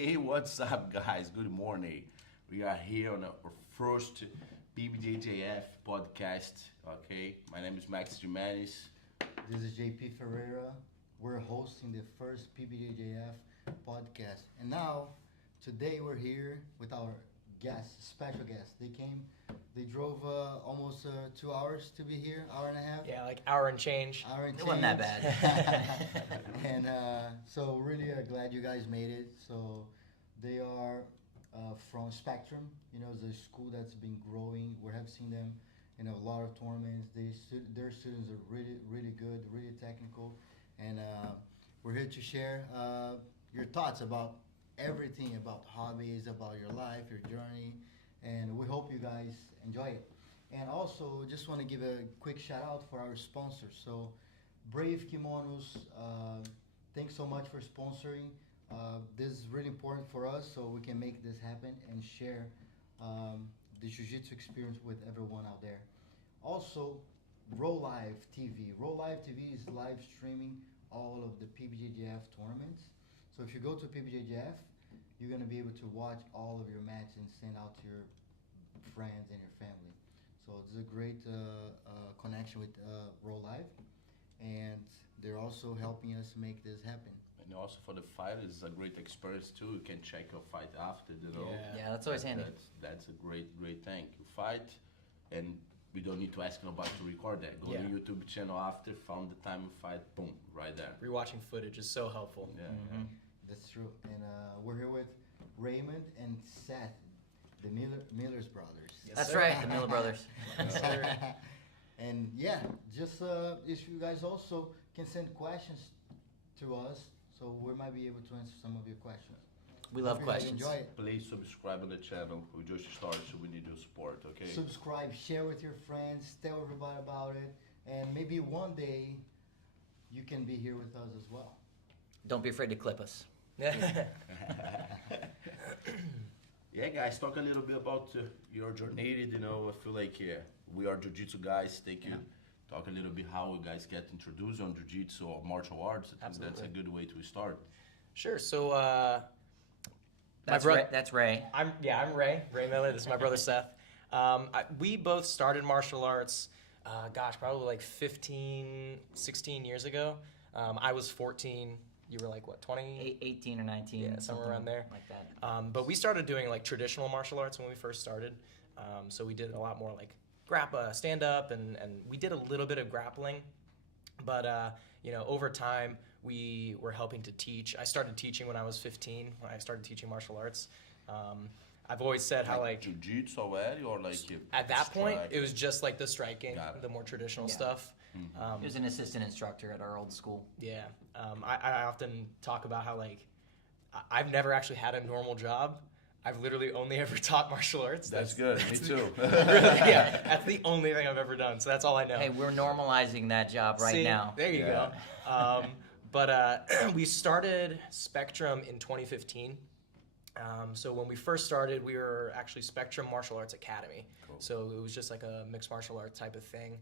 Hey, what's up, guys? Good morning. We are here on our first PBJJF podcast. Okay, my name is Max Gimenis. This is JP Ferreira. We're hosting the first PBJJF podcast. And now, today we're here with our guests, special guests. They drove almost 2 hours to be here, hour and a half. Yeah, like hour and change. Hour and It wasn't that bad. and so really glad you guys made it. So they are from Spectrum. You know, the school that's been growing. We have seen them in a lot of tournaments. Their students are really good, really technical, and we're here to share your thoughts about everything about hobbies, about your life, your journey, and we hope you guys enjoy it. And also, just want to give a quick shout out for our sponsors. So, Brave Kimonos, thanks so much for sponsoring. This is really important for us, so we can make this happen and share the jiu-jitsu experience with everyone out there. Also, Roll Live TV. Roll Live TV is live streaming all of the PBJJF tournaments. So if you go to PBJJF, you're going to be able to watch all of your matches and send out to your friends and your family. So it's a great connection with Roll Live, and they're also helping us make this happen. And also for the fighters, it's a great experience too. You can check your fight after, you know. Yeah, that's always handy. That's a great thing. You fight, and we don't need to ask nobody to record that. Go to Yeah. YouTube channel after, found the time you fight, boom, right there. Rewatching footage is so helpful. Yeah. Mm-hmm. That's true. And we're here with Raymond and Seth, the Miller's brothers. Yes, That's sir. right, the Miller brothers. And yeah, just if you guys also can send questions to us, so we might be able to answer some of your questions. We love Hope you guys questions. Enjoy it. Please subscribe on the channel. We just started, so we need your support, okay? Subscribe, share with your friends, tell everybody about it, and maybe one day you can be here with us as well. Don't be afraid to clip us. Yeah, guys, talk a little bit about your journey. You know, I feel like we are jiu-jitsu guys. Talk a little bit how you guys get introduced on jiu-jitsu or martial arts. I think that's a good way to start. Sure. So That's Ray. I'm Ray Miller. This is my brother Seth. We both started martial arts. Probably like 15, 16 years ago. I was 14. You were like what, 20? 18 or 19. Yeah, somewhere around there. Like that. But we started doing like traditional martial arts when we first started. So we did a lot more like stand up, and we did a little bit of grappling. But over time we were helping to teach. I started teaching when I was 15. When I started teaching martial arts. I've always said how like jiu-jitsu already, or like at that point strike? it was just like the striking, the more traditional stuff. He was an assistant instructor at our old school. Yeah, I often talk about how like I've never actually had a normal job. I've literally only ever taught martial arts. That's good. Me too. Really, yeah, that's the only thing I've ever done. So that's all I know. Hey, we're normalizing that job right See, now. There you Yeah. go. But we started Spectrum in 2015. So when we first started, we were actually Spectrum Martial Arts Academy. Cool. So it was just like a mixed martial arts type of thing.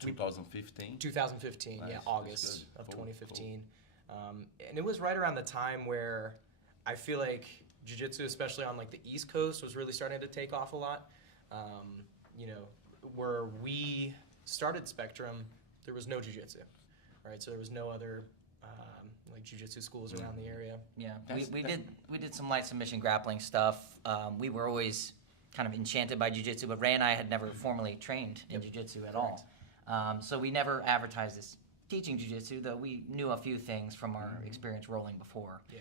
2015. 2015, Nice, yeah, that's August good. of Cool, 2015. And it was right around the time where I feel like jiu-jitsu, especially on like the East Coast, was really starting to take off a lot. Where we started Spectrum, there was no jiu-jitsu, right? So there was no other like jiu-jitsu schools around the area. Yeah, we did some light submission grappling stuff. We were always kind of enchanted by jiu-jitsu, but Ray and I had never formally trained in jiu-jitsu at all. So we never advertised as teaching jiu-jitsu, though we knew a few things from our experience rolling before. Yeah.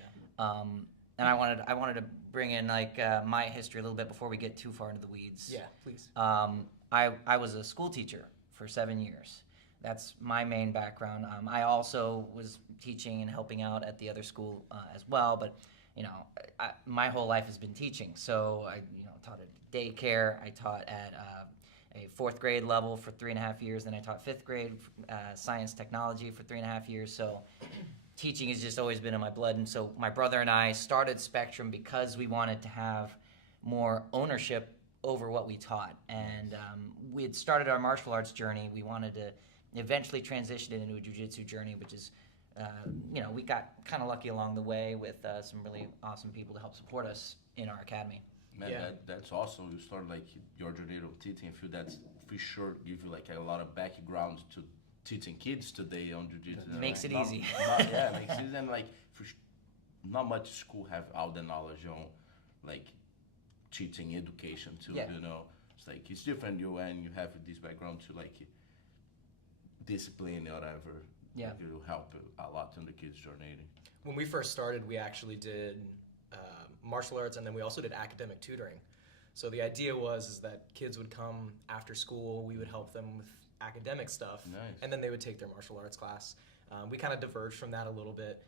And I wanted to bring in like my history a little bit before we get too far into the weeds. Yeah, please. I was a school teacher for 7 years. That's my main background. I also was teaching and helping out at the other school as well, but my whole life has been teaching. So I taught at daycare. I taught at a fourth grade level for 3.5 years. Then I taught fifth grade science technology for 3.5 years. So teaching has just always been in my blood. And so my brother and I started Spectrum because we wanted to have more ownership over what we taught. And we had started our martial arts journey. We wanted to eventually transition it into a jiu-jitsu journey, which is we got kind of lucky along the way with some really awesome people to help support us in our academy. Man, Yeah. that's awesome. You start like your journey of teaching. I feel that's for sure give you like a lot of background to teaching kids today on jiu-jitsu. Makes it Not- easy. yeah, makes it easy. And like not much school have all the knowledge on like teaching education too. Yeah. It's like it's different. And you have this background to like discipline or whatever. Yeah. Like, it will help a lot in the kids' journey. When we first started, we actually did martial arts, and then we also did academic tutoring. So the idea is that kids would come after school, we would help them with academic stuff, Nice. and then they would take their martial arts class. We kind of diverged from that a little bit.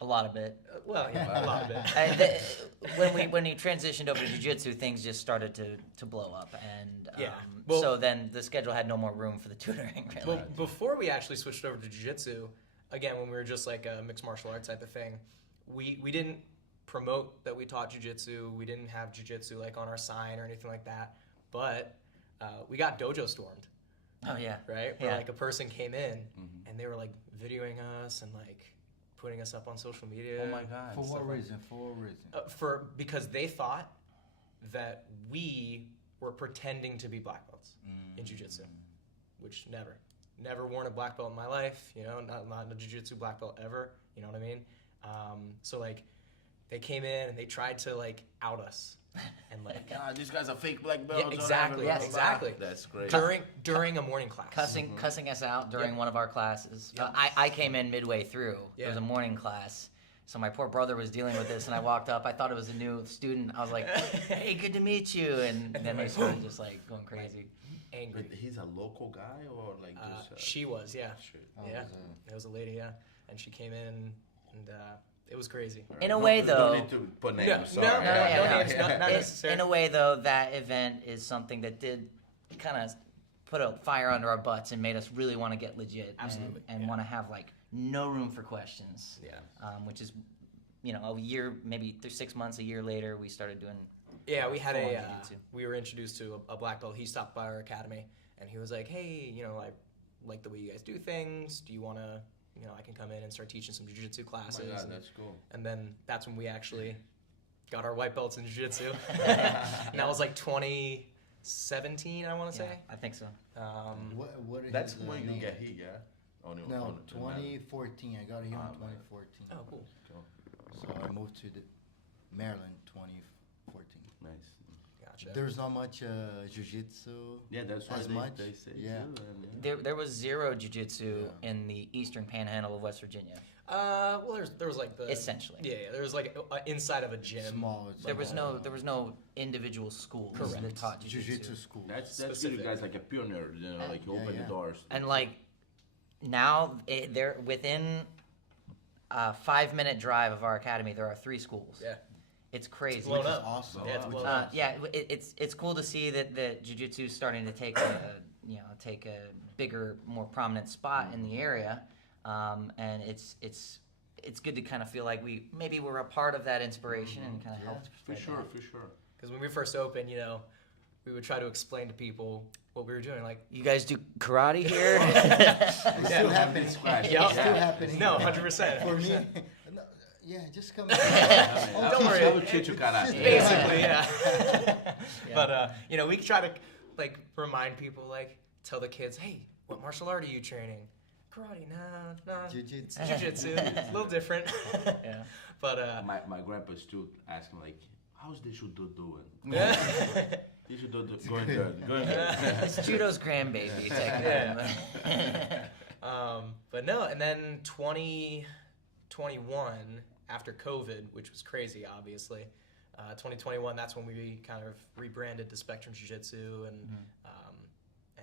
A lot of it. Well, yeah, a lot of it. When we transitioned over to jiu-jitsu, things just started to blow up, and Yeah. Well- so then the schedule had no more room for the tutoring. Really. Well, before we actually switched over to jiu-jitsu, again, when we were just like a mixed martial arts type of thing, we didn't promote that we taught jiu-jitsu. We didn't have jiu-jitsu like on our sign or anything like that. But we got dojo stormed, Oh yeah. right? Where Yeah. like a person came in and they were like videoing us and like putting us up on social media. Oh my God. For stuff what like- reason? For what reason? Because they thought that we were pretending to be black belts in jiu-jitsu, which never worn a black belt in my life, not a jiu-jitsu black belt ever, you know what I mean? So like they came in and they tried to like out us and like God, these guys are fake black belts. Yeah, exactly, whatever. exactly. That's great. during a morning class. Cussing us out during Yep. one of our classes. Yep. I came in midway through. It was Yeah. a morning class. So my poor brother was dealing with this, and I walked up. I thought it was a new student. I was like, "Hey, good to meet you." And then they started just like going crazy. Angry. But he's a local guy or like just. She was, yeah. Shit. Oh, Yeah. it was It was a lady, yeah. And she came in and it was crazy. In a Don't- way, don't though- need to put names. No, sorry. no, No, yeah, no no. names, not necessary. In a way, though, that event is something that did kind of put a fire under our butts and made us really want to get legit. Absolutely, And yeah. want to have like no room for questions. Yeah. Which is, a year, maybe 6 months, a year later, we started doing. Yeah, we had full-on a. jiu-jitsu. We were introduced to a black belt. He stopped by our academy, and he was like, "Hey, I like the way you guys do things. Do you want to, I can come in and start teaching some jiu-jitsu Oh classes." my God, and, that's cool. and then that's when we actually got our white belts in jiu-jitsu. And that was like 2017, I want to say. I think so. What is That's his, when you name? get hit, yeah? No, 2014. I got here Ah, in 2014. Oh, cool. So I moved to Maryland 2014. Nice. Gotcha. There's not much jiu-jitsu. Yeah, that's why As they, much? they say Yeah. too. And, There was zero jiu-jitsu Yeah. in the eastern panhandle of West Virginia. Well, there was like the Essentially. Yeah, there was like inside of a gym. Small. it's There like, was no individual schools Correct. that taught jiu-jitsu. jiu-jitsu school. That's good. You Specific. guys like a pioneer, like you Yeah, open yeah. the doors. And like now, they're within a 5-minute drive of our academy. There are 3 schools. Yeah. It's crazy. blown Which is up. awesome. Yeah, it's Which blown is up. awesome. Yeah, it's cool to see that jiu-jitsu is starting to take a bigger, more prominent spot in the area, and it's good to kind of feel like maybe we're a part of that inspiration and kind of Yeah, helped. For spread sure, that. for sure. Because when we first opened, we would try to explain to people what we were doing. Like, You guys do karate here? It's still happening. Splash. It's Yup. still happening. no, 100%. For me, no, yeah, just come. Don't worry. I will teach you karate. Basically, yeah. But we try to like remind people, like tell the kids, hey, what martial art are you training? Karate? Nah. Jiu-jitsu. It's jiu-jitsu. It's a little different. Yeah. But My grandpa still asking like, how's the judo doing? yeah. The judo going good, going good. It's judo's grandbaby. Technically. But no, and then 2021 after COVID, which was crazy, obviously. 2021, that's when we kind of rebranded to Spectrum Jiu-Jitsu, and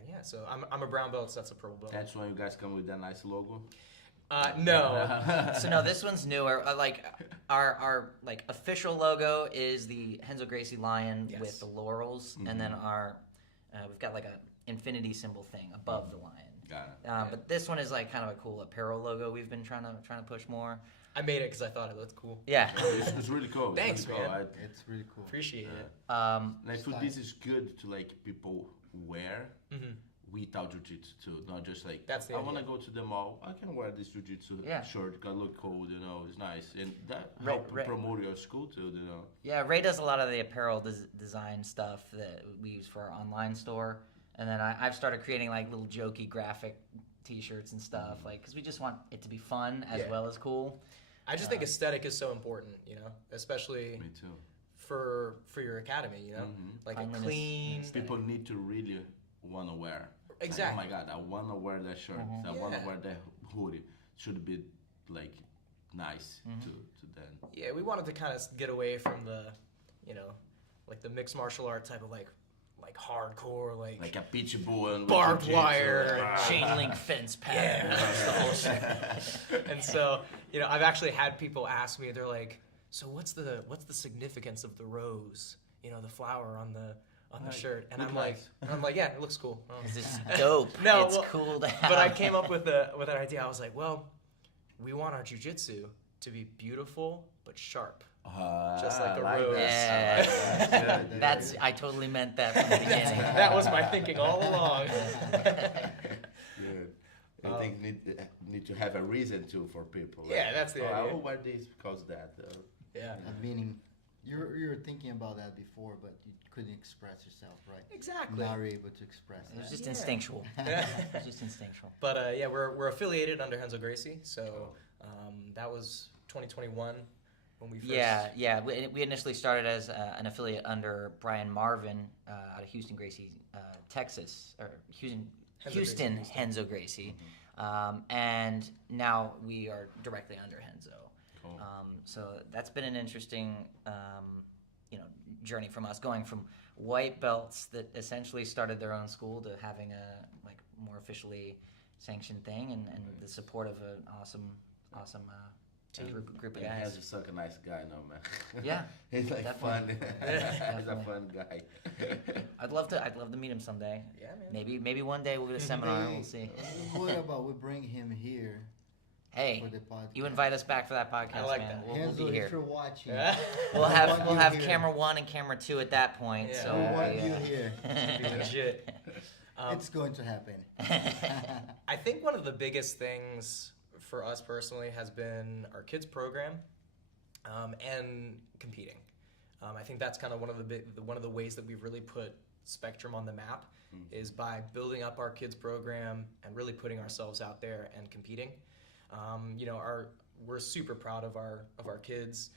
yeah, so I'm a brown belt, so that's a purple belt. That's when you guys come with that nice logo. No, So no, this one's newer. Like our like official logo is the Renzo Gracie lion Yes. with the laurels, and then our we've got like a infinity symbol thing above the lion. Got it. But this one is like kind of a cool apparel logo. We've been trying to push more. I made it because I thought it looked cool. Yeah. It's really cool. It's Thanks, really cool. man. It's really cool. Appreciate it. And I feel this is good to like people wear without jiu-jitsu too, not just like That's the I idea. want to go to the mall. I can wear this jiu-jitsu Yeah. shirt. Can look cool, it's nice, and that Right, help right. promote your school too. Yeah, Ray does a lot of the apparel design stuff that we use for our online store, and then I've started creating like little jokey graphic T-shirts and stuff, like because we just want it to be fun as Yeah. well as cool. I just think aesthetic is so important, especially Me too. for your academy, like a Cleanliness. clean. People need to really want to wear. Exactly. Like, oh my God, I want to wear that shirt. I want to Yeah. wear that hoodie. Should be like nice to them. Yeah, we wanted to kind of get away from the, like the mixed martial art type of like hardcore, Like a pitch bull and Barbed jiu-jitsu. wire and Ah. Chain link fence pattern. Yeah. the whole shit. And so, I've actually had people ask me, they're like, so what's the significance of the rose, the flower on the shirt? And Look I'm nice. like, yeah, it looks cool. Oh. It's just dope. No, it's well, cool to have. But I came up with an idea. I was like, well, we want our jiu-jitsu to be beautiful but sharp. Just like I a like rose. that. I like that. Good. That's I totally meant that from the beginning. That was my thinking all along. Good. I think need to have a reason to for people. Yeah, that's the I idea. will wear this because of that. Yeah, Meaning, you're thinking about that before, but you couldn't express yourself, right? exactly. Now you're able to express It was that. just Yeah. instinctual. Yeah. It was just instinctual. But yeah, we're affiliated under Henzo Gracie, so that was 2021 when we first. Yeah. We initially started as an affiliate under Brian Marvin out of Houston Gracie, Texas, or Houston Henzo Gracie, and now we are directly under Henzo. Cool. So that's been an interesting, journey from us, going from white belts that essentially started their own school to having a more officially sanctioned thing, and the support of an awesome group of Yeah, guys. Hans is such a nice guy, no man. Yeah, He's like definitely. fun. He's a Definitely. fun guy. I'd love to meet him someday. Yeah, man. Maybe one day we'll get a seminar and we'll see. What about we bring him here Hey, for the podcast? you invite us back for that podcast, I like man. that. We'll Hansel, be here. if you're watching, Yeah. We'll want have you here. camera 1 and camera 2 at that point. Yeah. So we want we, you here. Be legit. It's going to happen. I think one of the biggest things for us personally has been our kids program and competing. I think that's kind of one of the ways that we've really put Spectrum on the map is by building up our kids program and really putting ourselves out there and competing. We're super proud of our kids.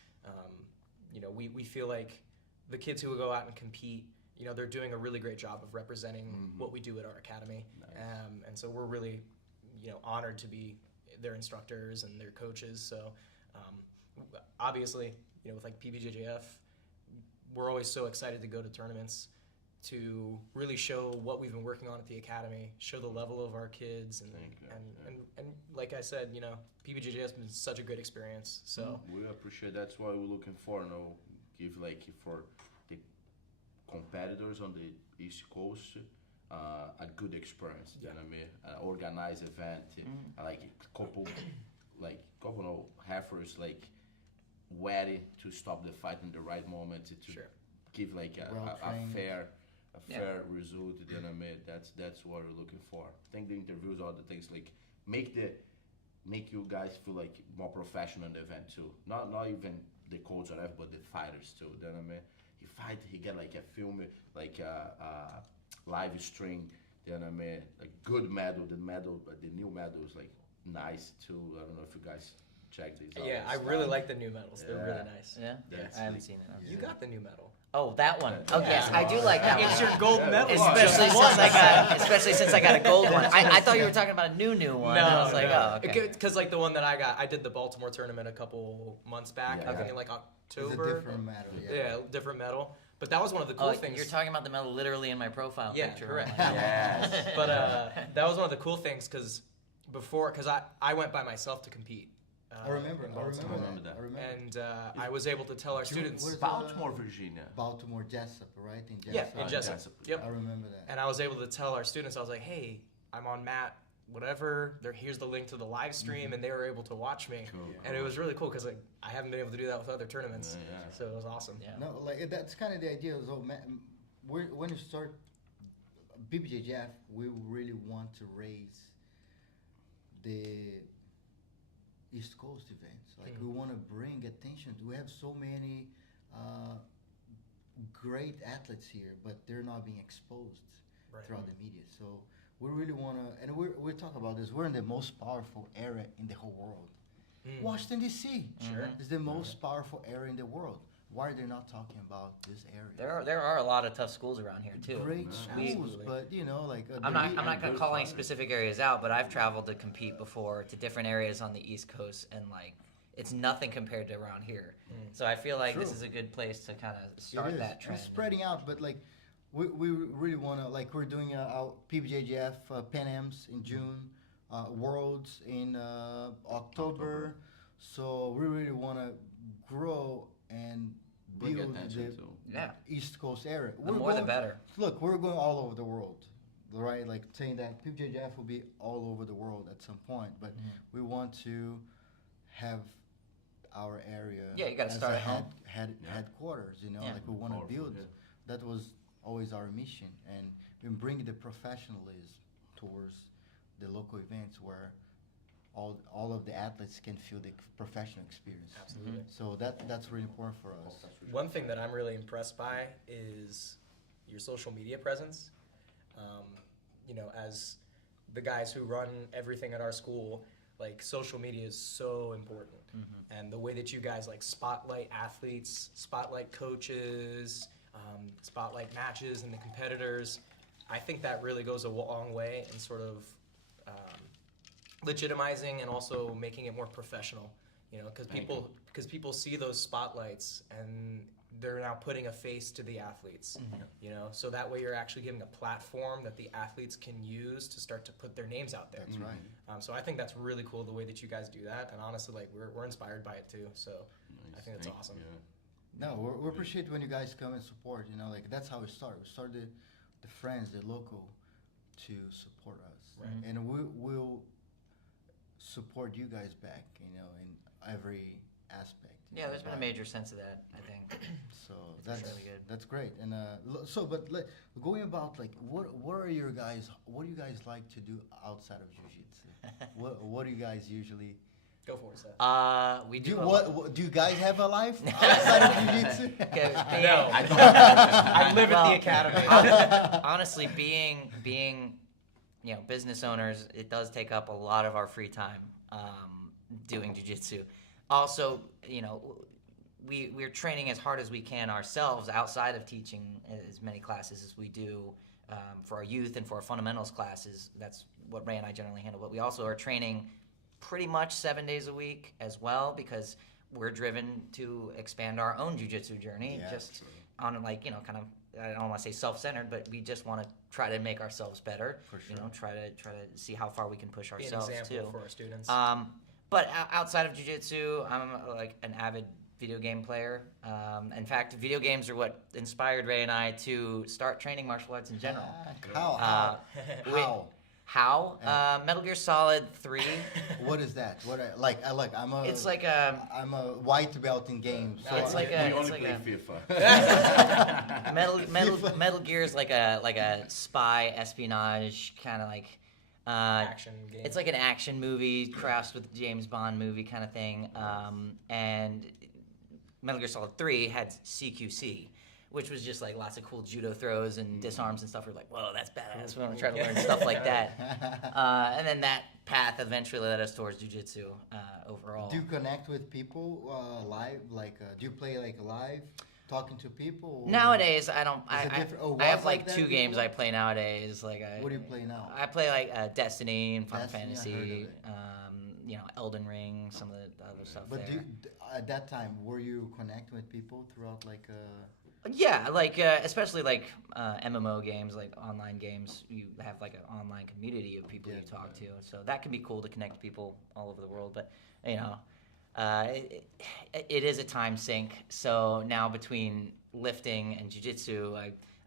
We feel like the kids who go out and compete, they're doing a really great job of representing what we do at our academy. Nice. And so we're really, honored to be their instructors and their coaches. So obviously, with like PBJJF, we're always so excited to go to tournaments to really show what we've been working on at the academy, show the level of our kids, and Thank you. and like I said, PBJJF has been such a great experience. So We appreciate that's what we're looking for. Give for the competitors on the East Coast a good experience. You know what I mean? An organized event, like couple heifers ready to stop the fight in the right moment to Sure. give a Well-trained. fair result. You know what I mean? That's what we're looking for. I think the interviews, all the things make you guys feel like more professional in the event too. Not even the coach or whatever, but the fighters too. You know what I mean? He fight, he get a film, live stream. You know what I mean? Good medal. The new medal is nice too. I don't know if you guys check these out. yeah, I really like the new medals. They're really nice. Yeah, That's I haven't the- seen it. You got the new medal. Oh, that one. Oh, Yeah. yes, I do like that It's one. your gold medal. Especially since I got a gold one. I thought you were talking about a new one. No, and I was like, no. oh, okay. Because the one that I did the Baltimore tournament a couple months back. Yeah. I think in It's a October. different matter. Yeah, different medal. But that was one of the cool Oh, things. you're taling about the medal literally in my profile Yeah, picture. correct. I'm like, Yes. But that was one of the cool things because I went by myself to compete. I remember. in I Baltimore. remember that. that. I remember. And I was able to tell our Ju- students. what is- Baltimore, Virginia. Baltimore Jessup, right? In Yeah, Jessup. in Jessup. Jessup. Yep. I remember that. And I was able to tell our students, I was like, hey, I'm on Matt, whatever. Here's the link to the live stream, and they were able to watch me. Cool. And it was really cool because I haven't been able to do that with other tournaments. Yeah. So it was awesome. Yeah. No, that's kind of the idea. So when you start PBJJF, we really want to raise the East Coast events. Like we want to bring attention. We have so many great athletes here, but they're not being exposed throughout the media. So we really want to, and we talk about this. We're in the most powerful area in the whole world. Washington D.C. Sure. is the most powerful area in the world. Why are they not talking about this area? There are a lot of tough schools around here too. Great schools, but you know, like I'm not gonna call any specific areas out, but I've traveled to compete before to different areas on the East Coast, and like it's nothing compared to around here. So I feel like this is a good place to kind of start that trend. It's spreading out, but like we really want to, like we're doing our PBJJF Pan Ams in June, Worlds in October. So we really want to grow and build the East Coast area. The more the better. Look, we're going all over the world, right? Like saying that PBJJF will be all over the world at some point, but we want to have our area you got to start at home. Headquarters, you know, like we want to build. That was always our mission, and we bring the professionalism towards the local events where all of the athletes can feel the professional experience. Absolutely. So that's really important for us. One thing that I'm really impressed by is your social media presence. You know, as the guys who run everything at our school, like social media is so important. And the way that you guys like spotlight athletes, spotlight coaches, spotlight matches and the competitors, I think that really goes a long way in sort of legitimizing and also making it more professional, you know, because people see those spotlights and they're now putting a face to the athletes, you know, so that way you're actually giving a platform that the athletes can use to start to put their names out there. That's right. So I think that's really cool the way that you guys do that, and honestly, like we're inspired by it too. So I think that's awesome. No, we appreciate when you guys come and support. You know, like that's how we started. We started the friends, the local, to support us, and we'll support you guys back. You know, in every aspect. Yeah, there's been a major sense of that, I think. So that's really good. That's great. And going about like what do you guys like to do outside of jiu-jitsu? what do you guys usually? Go for it, Seth. We do. Do you guys have a life outside of jiu-jitsu? No, I don't. I live at the academy. Honestly, being you know, business owners, it does take up a lot of our free time doing jiu-jitsu. Also, you know, we're training as hard as we can ourselves outside of teaching as many classes as we do for our youth and for our fundamentals classes. That's what Ray and I generally handle. But we also are training pretty much 7 days a week as well, because we're driven to expand our own jiu-jitsu journey, just on like, you know, kind of, I don't want to say self-centered, but we just want to try to make ourselves better. For sure. You know, try to see how far we can push ourselves Be an example too. for our students. But outside of jiu-jitsu, I'm like an avid video game player. In fact, video games are what inspired Ray and I to start training martial arts in general. How? Metal Gear Solid 3. What is that? I'm a white belt in games. So It's like We a. only It's play like FIFA. a Metal Gear is like a spy espionage kind of like. Action game. It's like an action movie crossed with James Bond movie kind of thing. And Metal Gear Solid 3 had CQC, which was just like lots of cool judo throws and disarms and stuff. We're like, whoa, that's badass. We want to try to learn stuff like that. And then that path eventually led us towards jiu-jitsu overall. Do you connect with people live? Like, do you play like live, talking to people? Or Nowadays, I don't. Is it I different? Oh, have was like like two that games before? I play nowadays. Like What do you play now? I play like Destiny and Final Destiny, I heard of Fantasy. it. You know, Elden Ring, some of the other stuff But there. at that time, were you connecting with people throughout like? Yeah, like especially like MMO games, like online games. You have like an online community of people you talk to, so that can be cool to connect people all over the world. But you know, it is a time sink. So now between lifting and jiu-jitsu,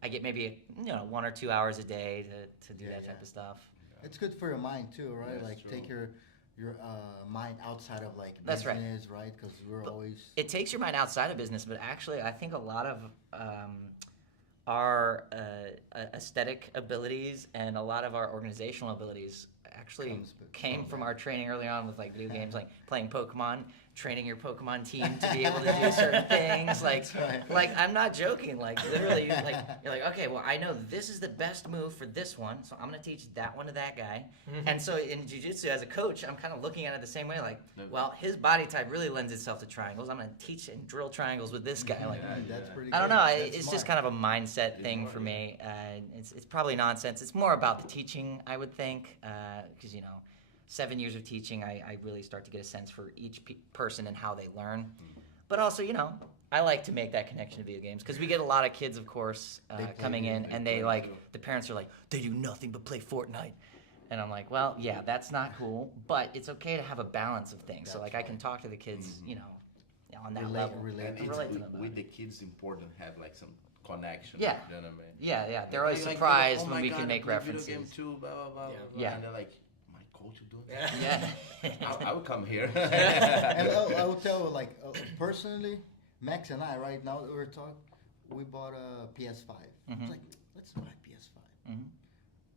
I get maybe 1 or 2 hours a day to do that type of stuff. It's good for your mind too, right? That's like true. take your mind outside of like That's right. business, right? Because we're always. It takes your mind outside of business, but actually, I think a lot of our aesthetic abilities and a lot of our organizational abilities actually came from our training early on with like video games, like playing Pokemon, training your Pokemon team to be able to do certain things. Like, like I'm not joking. Like literally, like you're like, okay, well I know this is the best move for this one, so I'm gonna teach that one to that guy. And so in jiu-jitsu, as a coach, I'm kind of looking at it the same way. Like, well, his body type really lends itself to triangles. I'm gonna teach and drill triangles with this guy. Like, That's pretty I don't good. know. That's It's smart. just kind of a mindset thing for me. It's probably nonsense. It's more about the teaching, I would think, because 7 years of teaching, I really start to get a sense for each person and how they learn. But also, I like to make that connection to video games because we get a lot of kids, of course, coming in, and they the parents are like, they do nothing but play Fortnite. And I'm like, well, yeah, that's not cool, but it's okay to have a balance of things. So like I can talk to the kids, on that level. relate. And relate to them. with the kids, it's important to have like some connection. Yeah. You know what I mean? Yeah. They're always Like, surprised oh when my we God, can I make play references. Video game too, blah blah blah. Yeah. blah. Yeah. And they're like, my coach will do it. Yeah. I will come here. And I will tell you, like, personally, Max and I, right now that we're talking, we bought a PS5. It's like, let's buy a PS5.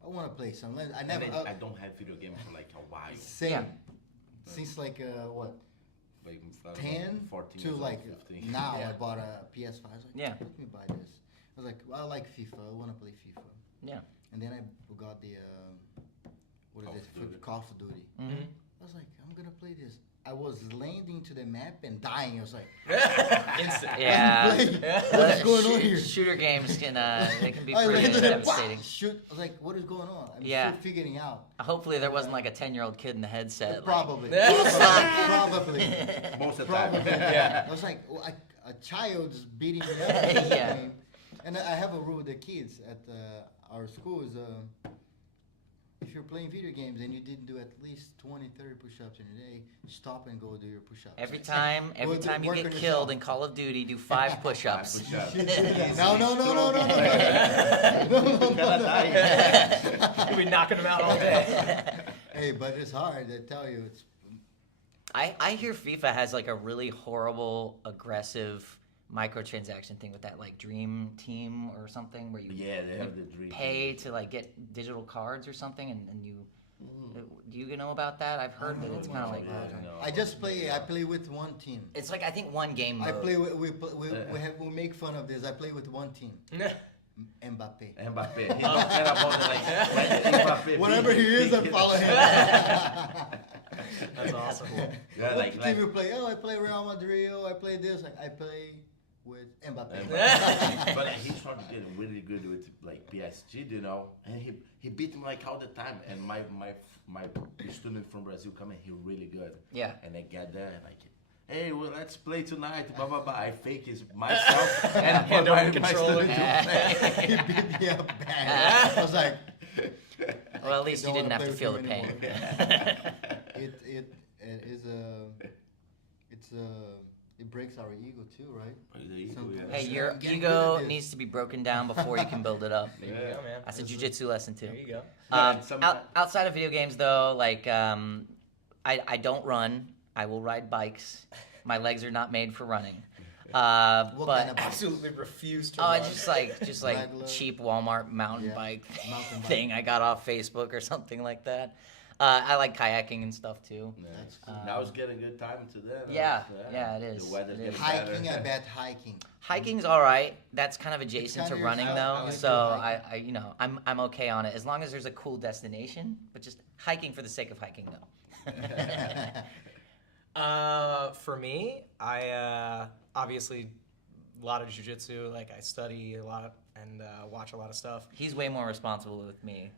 I want to play some. I And never. then I don't have video games for like a while. Same. Yeah. Since like what, Like I don't know, 10 14 to years old, like 15. now. Yeah. I bought a PS5. I was like, Yeah. let me buy this. I was like, well, I like FIFA. I want to play FIFA. Yeah. And then I got the what Call is of it? Duty. Call of Duty. Mhm. I was like, I'm gonna play this. I was landing to the map and dying. I was like, Instant. Yeah. What's going on here? Shooter games can they can be I pretty landed and devastating. shoot. I was like, what is going on? I'm Yeah. still figuring out. Hopefully there wasn't like a 10-year-old kid in the headset. like, Probably. Probably. Most of the time. Probably. Yeah. I was like, well, a child's beating me up. Yeah. And I have a rule with the kids at our school is if you're playing video games and you didn't do at least 20, 30 push-ups in a day, stop and go do your push-ups. Every time you Work get on killed yourself. in Call of Duty, do 5 push-ups. No. You'll be knocking them out all day. Hey, but it's hard. I tell you, it's I hear FIFA has like a really horrible, aggressive microtransaction thing with that like Dream Team or something where you Yeah, they have the dream. pay to like get digital cards or something, and you do you know about that? I've heard that it's kind of like that. I just play. I play with one team. It's like I think one game mode. I play. We make fun of this. I play with one team. Mbappe. Mbappe. He don't care about the, like when Mbappe. Whatever he is, I follow him. That's awesome. Yeah, What team you play? Oh, I play Real Madrid. Oh, I play this. Like, I play with Mbappe. But he started getting really good with like PSG, and he beat him like all the time. And my student from Brazil coming, he really good. Yeah. And I get there and like, hey, well, let's play tonight. Blah blah blah. I fake his myself and Hand put over my controller. student to play. He beat me up bad. I was like, Well, at least you don't didn't wanna have to play feel with the you pain. it is it breaks our ego too, right? Sometimes. Hey, I'm your getting ego good at this. needs to be broken down before you can build it up. There you go, man. That's a jiu-jitsu lesson too. There you go. Yeah, and sometimes- Outside of video games, though, like I don't run. I will ride bikes. My legs are not made for running. What But kind of bike? Absolutely refuse to oh, run. it's just like Regular- cheap Walmart mountain Yeah, bike mountain bike. thing I got off Facebook or something like that. I like kayaking and stuff too. That's cool. Now it's getting a good time to them. Yeah, it is. The weather's It is. getting Hiking, better. I bet hiking. Hiking's all right. That's kind of adjacent kinda to your running style. though, I like so to hike. I'm okay on it as long as there's a cool destination. But just hiking for the sake of hiking, no. For me, I obviously a lot of jiu-jitsu. Like I study a lot and watch a lot of stuff. He's way more responsible with me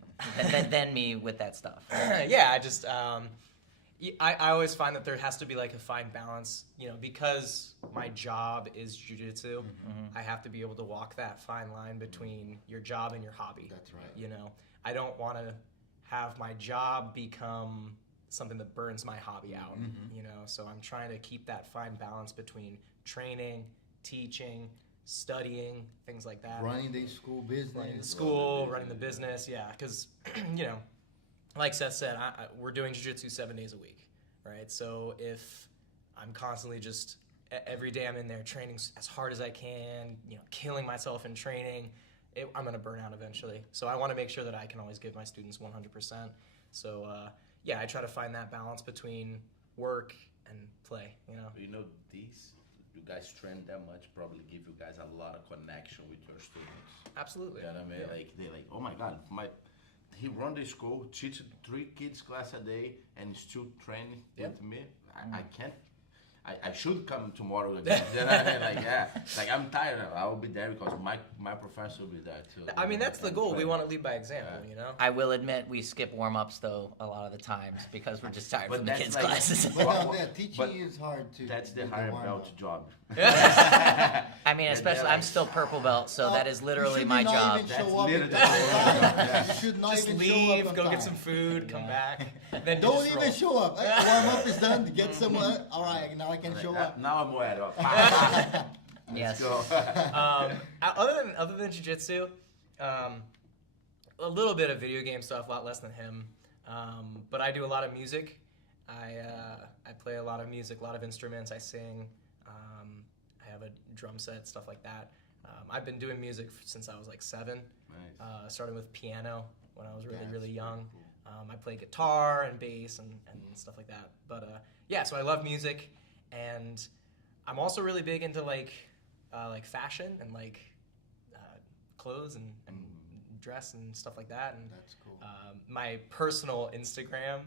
than me with that stuff. Yeah, I just I always find that there has to be like a fine balance, because my job is jiu-jitsu. I have to be able to walk that fine line between your job and your hobby. That's right. I don't want to have my job become something that burns my hobby out. So I'm trying to keep that fine balance between training, teaching, studying, things like that. Running the school business. Running the school, running the business, yeah. Because, like Seth said, we're doing jiu-jitsu 7 days a week, right? So if I'm constantly just, every day I'm in there training as hard as I can, killing myself in training, I'm gonna burn out eventually. So I want to make sure that I can always give my students 100%. So yeah, I try to find that balance between work and play. You know, you guys train that much probably give you guys a lot of connection with your students. Absolutely. You know what I mean? Like they're like, oh my God, he run the school, teach 3 kids class a day, and still training with me. I can't. I should come tomorrow again. You know what I mean? Like, yeah. Like, I'm tired. I will be there because my professor will be there too. I mean, that's the goal. We want to lead by example, I will admit we skip warm-ups though a lot of the times because we're just tired But from the that's kids' like- classes. But teaching is hard to. That's the do higher warm-up. belt job. I mean, especially I'm still purple belt, so that is literally you should my not job. even That's show up literally on time. You should not Just even leave, show up go on get time. some food, come back, then you Don't just even roll. show up. Warm up is done. Get someone. All right, now I can show up. Now I'm aware of. Yes. Let's go. Other than jiu-jitsu, a little bit of video game stuff, a lot less than him. But I do a lot of music. I play a lot of music, a lot of instruments. I sing. I have a drum set, stuff like that. I've been doing music since I was like 7. Nice. Starting with piano when I was really, That's really young. pretty I play guitar and bass and stuff like that. But yeah, so I love music, and I'm also really big into like fashion and like clothes and dress and stuff like that. And That's cool. my personal Instagram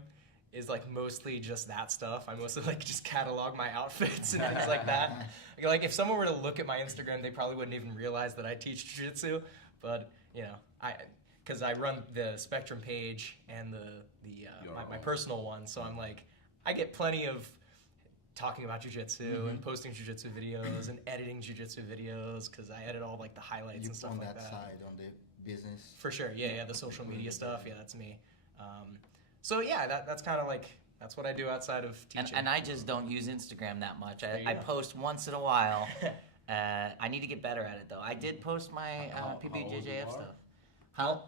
is like mostly just that stuff. I mostly like just catalog my outfits and things like that. Like if someone were to look at my Instagram, they probably wouldn't even realize that I teach jiu-jitsu. But because I run the Spectrum page and my personal one, so I'm like, I get plenty of talking about jiu-jitsu and posting jiu-jitsu videos and editing jiu-jitsu videos because I edit all like the highlights You and stuff on like that that. side on the business. For sure, yeah, the social media stuff, yeah, that's me. So yeah, that's kind of like, that's what I do outside of teaching. And I just don't use Instagram that much. There you I go. post once in a while. I need to get better at it though. I did post my How old you PBJJF are? stuff.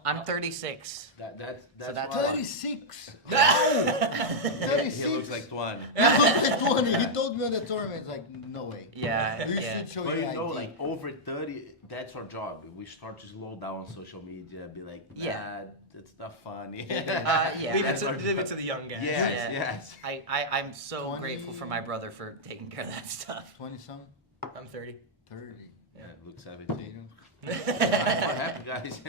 I'm 36. That's that's why 36. he 36. looks like 20. He looks like 20. He told me on the tournament. It's like, no way. Yeah, You yeah. should show But your you know, ID. like over 30, that's our job. We start to slow down on social media, be like, nah, Yeah. it's not funny. Yeah. leave That's our it job. to the young guys. Yes, Yeah. yes. I'm so 20. grateful for my brother for taking care of that stuff. 20 something? I'm 30. 30. Yeah, look 17. Tatum. What happened, guys?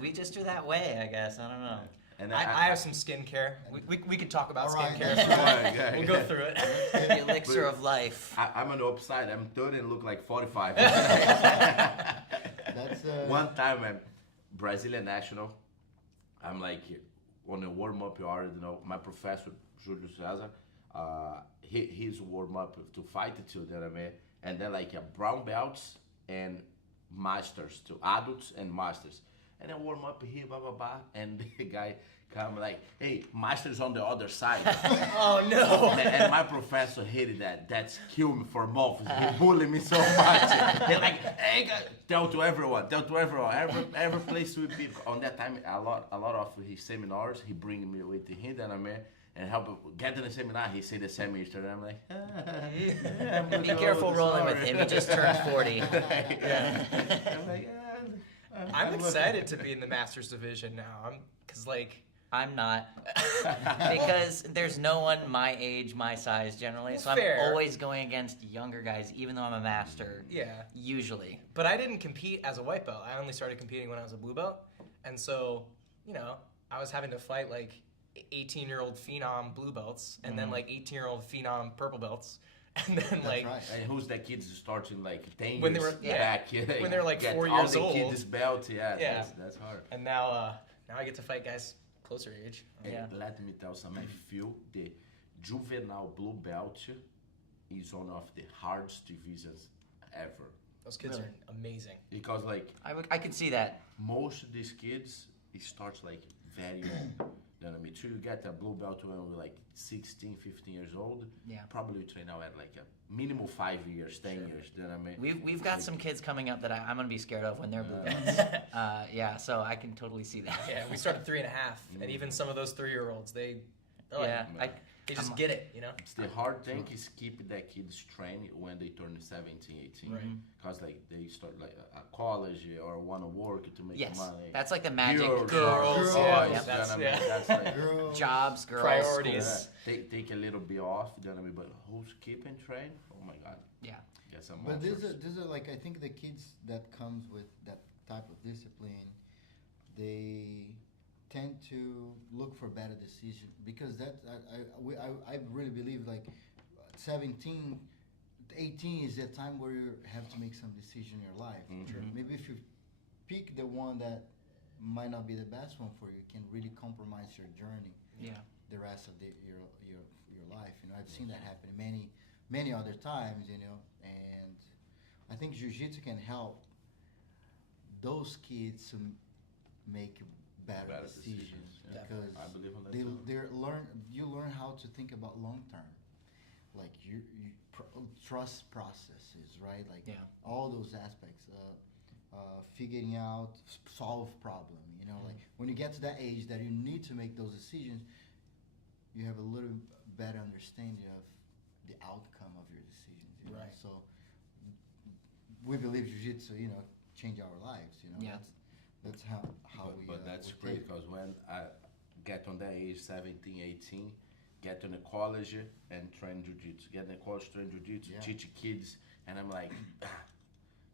We just do that way, I guess. I don't know. And I have some skincare. We could talk about All right. skincare. Yeah, We'll go through it. The elixir of life. I'm on the upside. I'm 30 and look like 45. That's One time, man, Brazilian national, I'm like on a warm up, you already know, my professor, Julio Cesar, he's warm up to fight too, you know what I mean? And then like brown belts and masters too, adults and masters. And then warm up here, blah, blah, blah. And the guy come like, hey, master's on the other side. Oh no! And my professor hated that. That's killed me for months. He bullied me so much. They're like, hey, guys, tell to everyone. Every place we be. On that time, a lot of his seminars, he bring me with him, and I mean, and help get to the seminar. He say the semester, and I'm like, Be careful rolling with him. He just turned 40. I'm like, I'm excited to be in the Masters division now. Because like, I'm not. Because there's no one my age, my size generally. So Fair. I'm always going against younger guys, even though I'm a master. yeah. Usually. But I didn't compete as a white belt. I only started competing when I was a blue belt. And so, I was having to fight like 18-year-old phenom blue belts and then like 18-year-old phenom purple belts. And then That's like, right. And who's the kids starting like 10 When they years were- yeah. back? When they're like Get 4 all years the old. kids belt, yeah. Yeah. That's hard. and now I get to fight guys closer age. Yeah. And let me tell something. I feel the juvenile blue belt is one of the hardest divisions ever. Those kids Really? are amazing. Because like I could see that. most of these kids, it starts like very young. You know what I mean? Till you get a blue belt when we're like 16, 15 years old, Yeah. probably we train now at like a minimum 5 years, 10 years. You know what I mean? We've got some kids coming up that I'm gonna be scared of when they're blue belts. Yeah, so I can totally see that. Yeah, we started 3.5, and even some of those 3-year-olds, they They're like, Yeah, they just get it, you know? It's the hard thing is keep that kids trained when they turn 17, 18. Right. Because like they start like a college or want to work to make yes, money. that's like the magic. Girls, Girls, boys, yeah, that's like Girls. Jobs, girls, Priorities. school. take a little bit off, you know what I mean? But who's keeping train? Oh my God. Yeah. Get some But monsters. these are like, I think the kids that comes with that type of discipline, they tend to look for better decision because that I really believe like 17, 18 is a time where you have to make some decision in your life. Maybe if you pick the one that might not be the best one for you, it can really compromise your journey. Yeah. The rest of your life. You know, I've seen that happen many other times. You know, and I think jiu-jitsu can help those kids to make better decisions yeah. because I believe in that they too. you learn how to think about long term, like you trust processes, right? Like all those aspects, figuring out, solve problem. You know, like when you get to that age that you need to make those decisions, you have a little better understanding of the outcome of your decisions. You know? Right. So we believe jiu-jitsu, you know, change our lives. You know, Yeah. that's how we. But that's we great take- because when I get on that age, 17, 18, get to the college and train jiu-jitsu. Get in the college, train jiu-jitsu, Yeah. teach kids. And I'm like,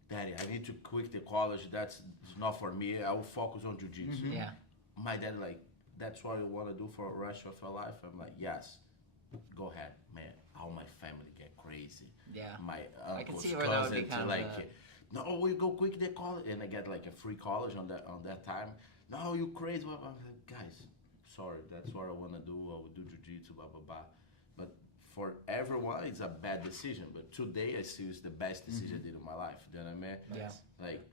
Daddy, I need to quit the college. That's not for me. I will focus on jiu-jitsu. Yeah. My dad like, that's what you want to do for the rest of your life? I'm like, yes. Go ahead, man. All my family get crazy. Yeah. My I can uncles, see where that would be cousins, kind of like, a- no, we go quick to college, and I get like a free college on that time. No, you crazy? I'm like, guys, sorry, that's what I want to do. I will do jiu-jitsu, blah blah blah. But for everyone, it's a bad decision. But today, I see it's the best decision I did in my life. You know what I mean? Yeah. Like,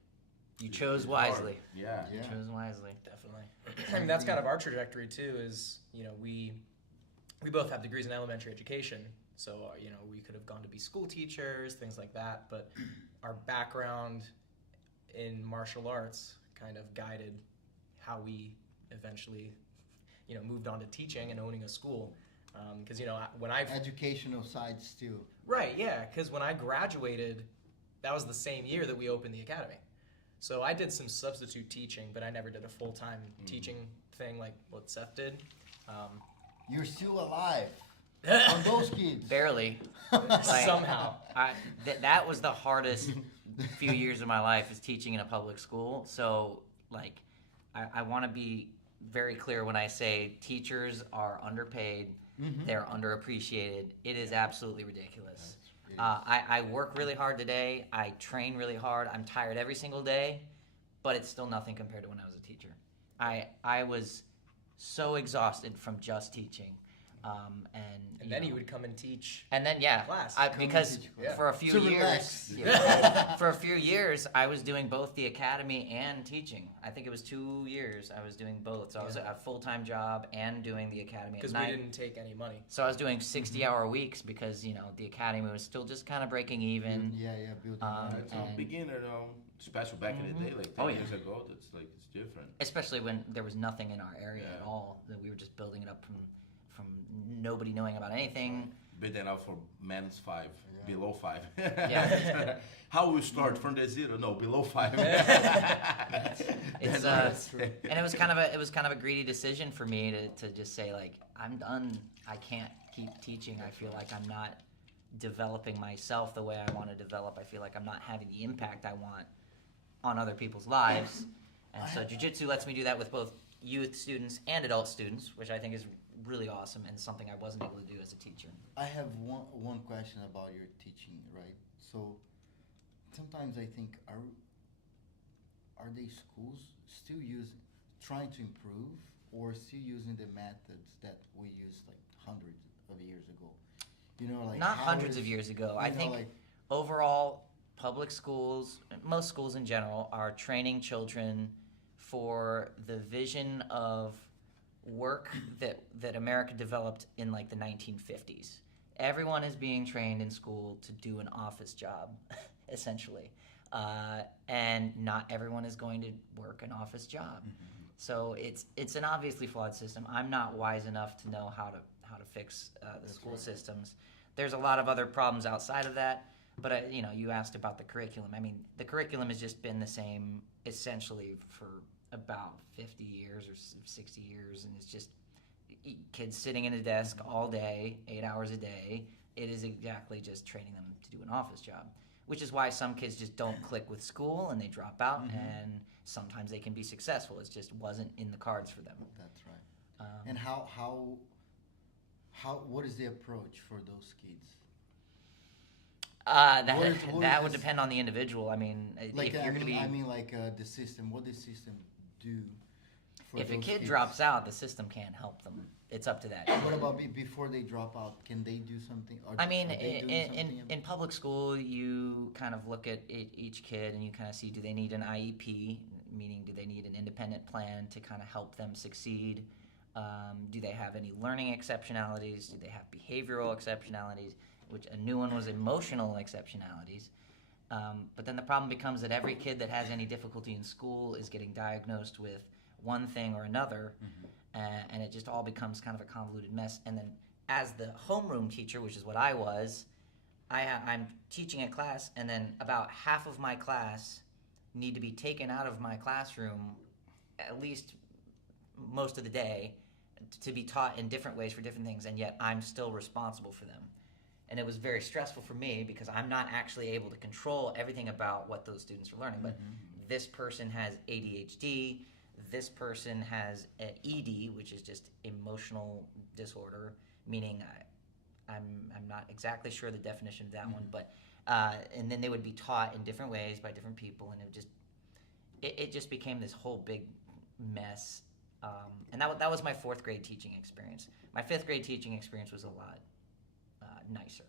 You it's chose hard. wisely. Yeah. You Yeah. chose wisely. Definitely. I mean, that's kind of our trajectory too. Is we both have degrees in elementary education, so you know we could have gone to be school teachers, things like that. But our background in martial arts kind of guided how we eventually, you know, moved on to teaching and owning a school. Because you know when I educational side still. right, yeah, because when I graduated, that was the same year that we opened the academy. So I did some substitute teaching, but I never did a full-time teaching thing like what Seth did. You're still alive on those kids. Barely. Like, Somehow. That was the hardest few years of my life is teaching in a public school. So, like, I want to be very clear when I say teachers are underpaid, they're underappreciated. It is absolutely ridiculous. I work really hard today. I train really hard. I'm tired every single day, but it's still nothing compared to when I was a teacher. I was so exhausted from just teaching. And then he would come and teach. And then class. because teach class. for a few To years, relax. for a few years, I was doing both the academy and teaching. I think it was 2 years I was doing both. So I was at a full-time job and doing the academy at Because we night. didn't take any money. So I was doing 60-hour weeks because the academy was still just kind of breaking even. Yeah, building. It's a beginner, especially back in the day, like 10 years ago. It's like it's different. Especially when there was nothing in our area at all. That we were just building it up from nobody knowing about anything. But then out for men's 5, below 5. Yeah. How we start from the 0? No, below 5. It's That's true. and it was kind of a greedy decision for me to just say like I'm done. I can't keep teaching. I feel like I'm not developing myself the way I want to develop. I feel like I'm not having the impact I want on other people's lives. And so jiu-jitsu lets me do that with both youth students and adult students, which I think is really awesome and something I wasn't able to do as a teacher. I have one question about your teaching, right? So sometimes I think are they schools still trying to improve or still using the methods that we used like hundreds of years ago? You know, like Not how hundreds is- of years ago. you I know, think like, overall, public schools, most schools in general, are training children for the vision of work that America developed in like the 1950s. Everyone is being trained in school to do an office job, essentially. And not everyone is going to work an office job. So it's an obviously flawed system. I'm not wise enough to know how to fix the school systems. There's a lot of other problems outside of that. But you asked about the curriculum. I mean, the curriculum has just been the same essentially for about 50 years or 60 years, and it's just kids sitting in a desk all day, 8 hours a day. It is exactly just training them to do an office job, which is why some kids just don't click with school and they drop out, and sometimes they can be successful. It just wasn't in the cards for them. That's right. And what is the approach for those kids? That would depend on the individual. I mean, Like, if you're going to be... the system. What does the system do for If a those kid kids? drops out, the system can't help them. It's up to that. What about before they drop out? Can they do something? Or I mean, are they doing something? in public school, you kind of look at each kid and you kind of see, do they need an IEP, meaning do they need an independent plan to kind of help them succeed? Do they have any learning exceptionalities? Do they have behavioral exceptionalities? Which a new one was emotional exceptionalities. But then the problem becomes that every kid that has any difficulty in school is getting diagnosed with one thing or another, and it just all becomes kind of a convoluted mess. And then as the homeroom teacher, which is what I was, I'm teaching a class, and then about half of my class need to be taken out of my classroom at least most of the day to be taught in different ways for different things, and yet I'm still responsible for them. And it was very stressful for me because I'm not actually able to control everything about what those students are learning. But this person has ADHD, this person has ED, which is just emotional disorder, meaning I'm not exactly sure the definition of that one, but and then they would be taught in different ways by different people, and it just became this whole big mess. And that was my 4th grade teaching experience. My 5th grade teaching experience was a lot nicer.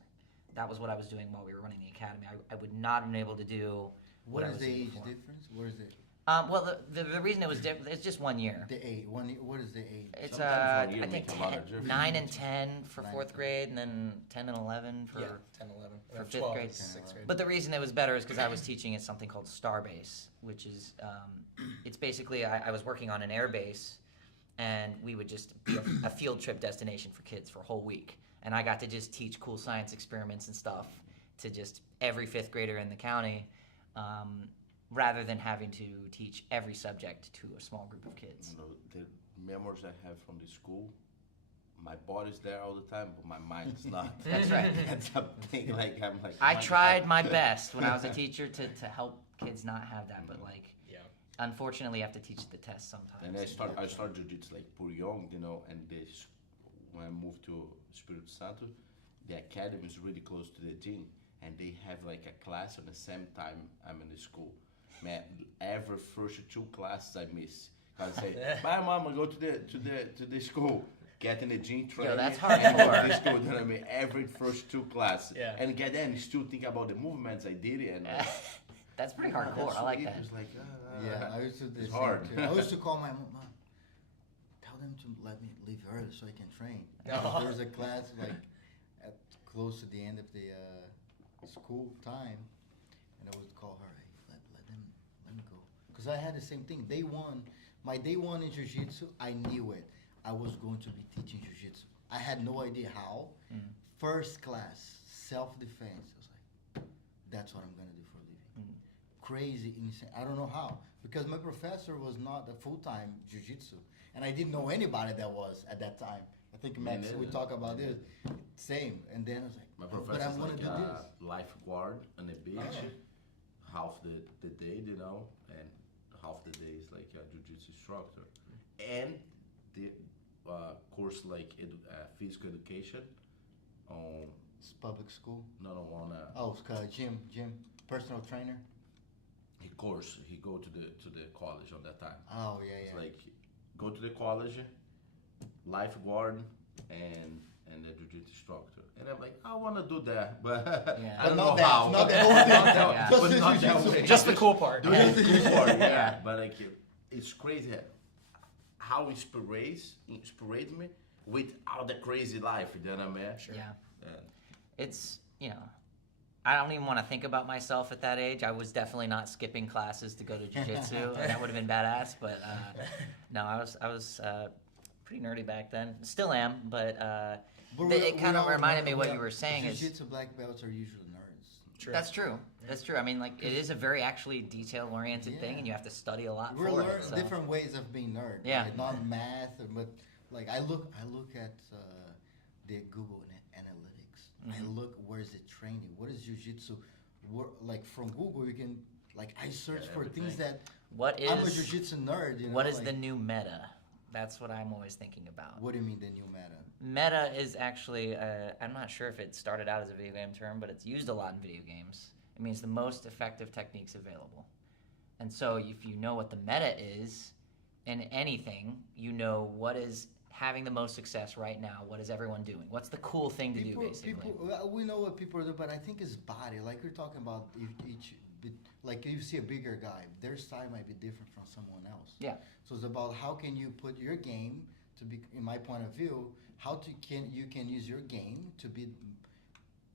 That was what I was doing while we were running the academy. I would not have been able to do What I is was the doing age before. difference? What is it? Well, the reason it was different, it's just 1 year. The age. What is the age? It's Sometimes 1 year I think make a lot of difference. 9 and 10 for 9 4th grade, and then 10 and 11 for 10, 11. for And 5th 12 grade. is 6th grade. But the reason it was better is because I was teaching at something called Starbase, which is it's basically I was working on an air base, and we would just be a field trip destination for kids for a whole week, and I got to just teach cool science experiments and stuff to just every 5th grader in the county, rather than having to teach every subject to a small group of kids. You know, the memories I have from the school, my body's there all the time, but my mind is not. That's right. That's a thing. Like I'm like. I oh my tried God. my best when I was a teacher to help kids not have that, but like, Yeah. unfortunately, you have to teach the test sometimes. And I started jiu-jitsu like pretty young, you know, and this when I moved to Espírito Santo, the academy is really close to the gym, and they have like a class at the same time I'm in the school. Man, every first 2 classes I miss. Cause I say, bye mom, I go to the school. Get in the gym, train. that's and go hardcore. to the school. You know what I mean? Every first 2 classes. Yeah. And get there and still think about the movements I did and That's pretty man, hardcore. that's I like so that. deep. It's like, Yeah, I used to do the it's same hard. too. I used to call my mom, tell them to let me leave early so I can train. No. There was a class like at close to the end of the school time, and I would call her, hey, let me go, because I had the same thing. My day one in jiu-jitsu, I knew it. I was going to be teaching jiu-jitsu. I had no idea how. First class, self-defense. I was like, that's what I'm gonna do for a living. Crazy, insane. I don't know how, because my professor was not a full-time jiu-jitsu, and I didn't know anybody that was at that time. I think Max, we neither. talk about this, same. And then I was like, My but professor's I'm gonna like do this. lifeguard on the beach, half the day, you know, and half the day is like a jiu-jitsu instructor, and the course like physical education on It's public school. on Oh, it's gym, personal trainer. he course he go to the college on that time. Oh yeah, It's yeah. like go to the college, lifeguard, and the jiu-jitsu instructor. And I'm like, I want to do that, but Yeah. I don't But know not that, how. not the whole thing. Not that- Yeah. but Just the not that jiu-jitsu. way. Just the cool part. Do it the cool part, yeah. Yeah. But like, it's crazy how it inspired me with all the crazy life, you know what I mean? Sure. Yeah. And It's, I don't even want to think about myself at that age. I was definitely not skipping classes to go to jiu-jitsu. That would have been badass. But no, I was pretty nerdy back then. Still am, but it kind of reminded me what you were saying. Jiu-jitsu black belts are usually nerds. True. That's true. That's true. I mean, like, it is a very actually detail-oriented thing, and you have to study a lot We're for learning it. So. different ways of being nerd. Yeah. Like, not math, but like I look at the Google Analytics. I look where's the training. What is jiu-jitsu? Like from Google, you can like I search for things that. I'm a jiu-jitsu nerd. You know, what is like, the new meta? That's what I'm always thinking about. What do you mean the new meta? Meta is actually, I'm not sure if it started out as a video game term, but it's used a lot in video games. It means the most effective techniques available. And so if you know what the meta is in anything, you know what is having the most success right now. What is everyone doing? What's the cool thing to do, basically? We know what people do, but I think it's body. Like we're talking about like you see a bigger guy, their style might be different from someone else. Yeah. So it's about how can you put your game to be, in my point of view, you can use your game to be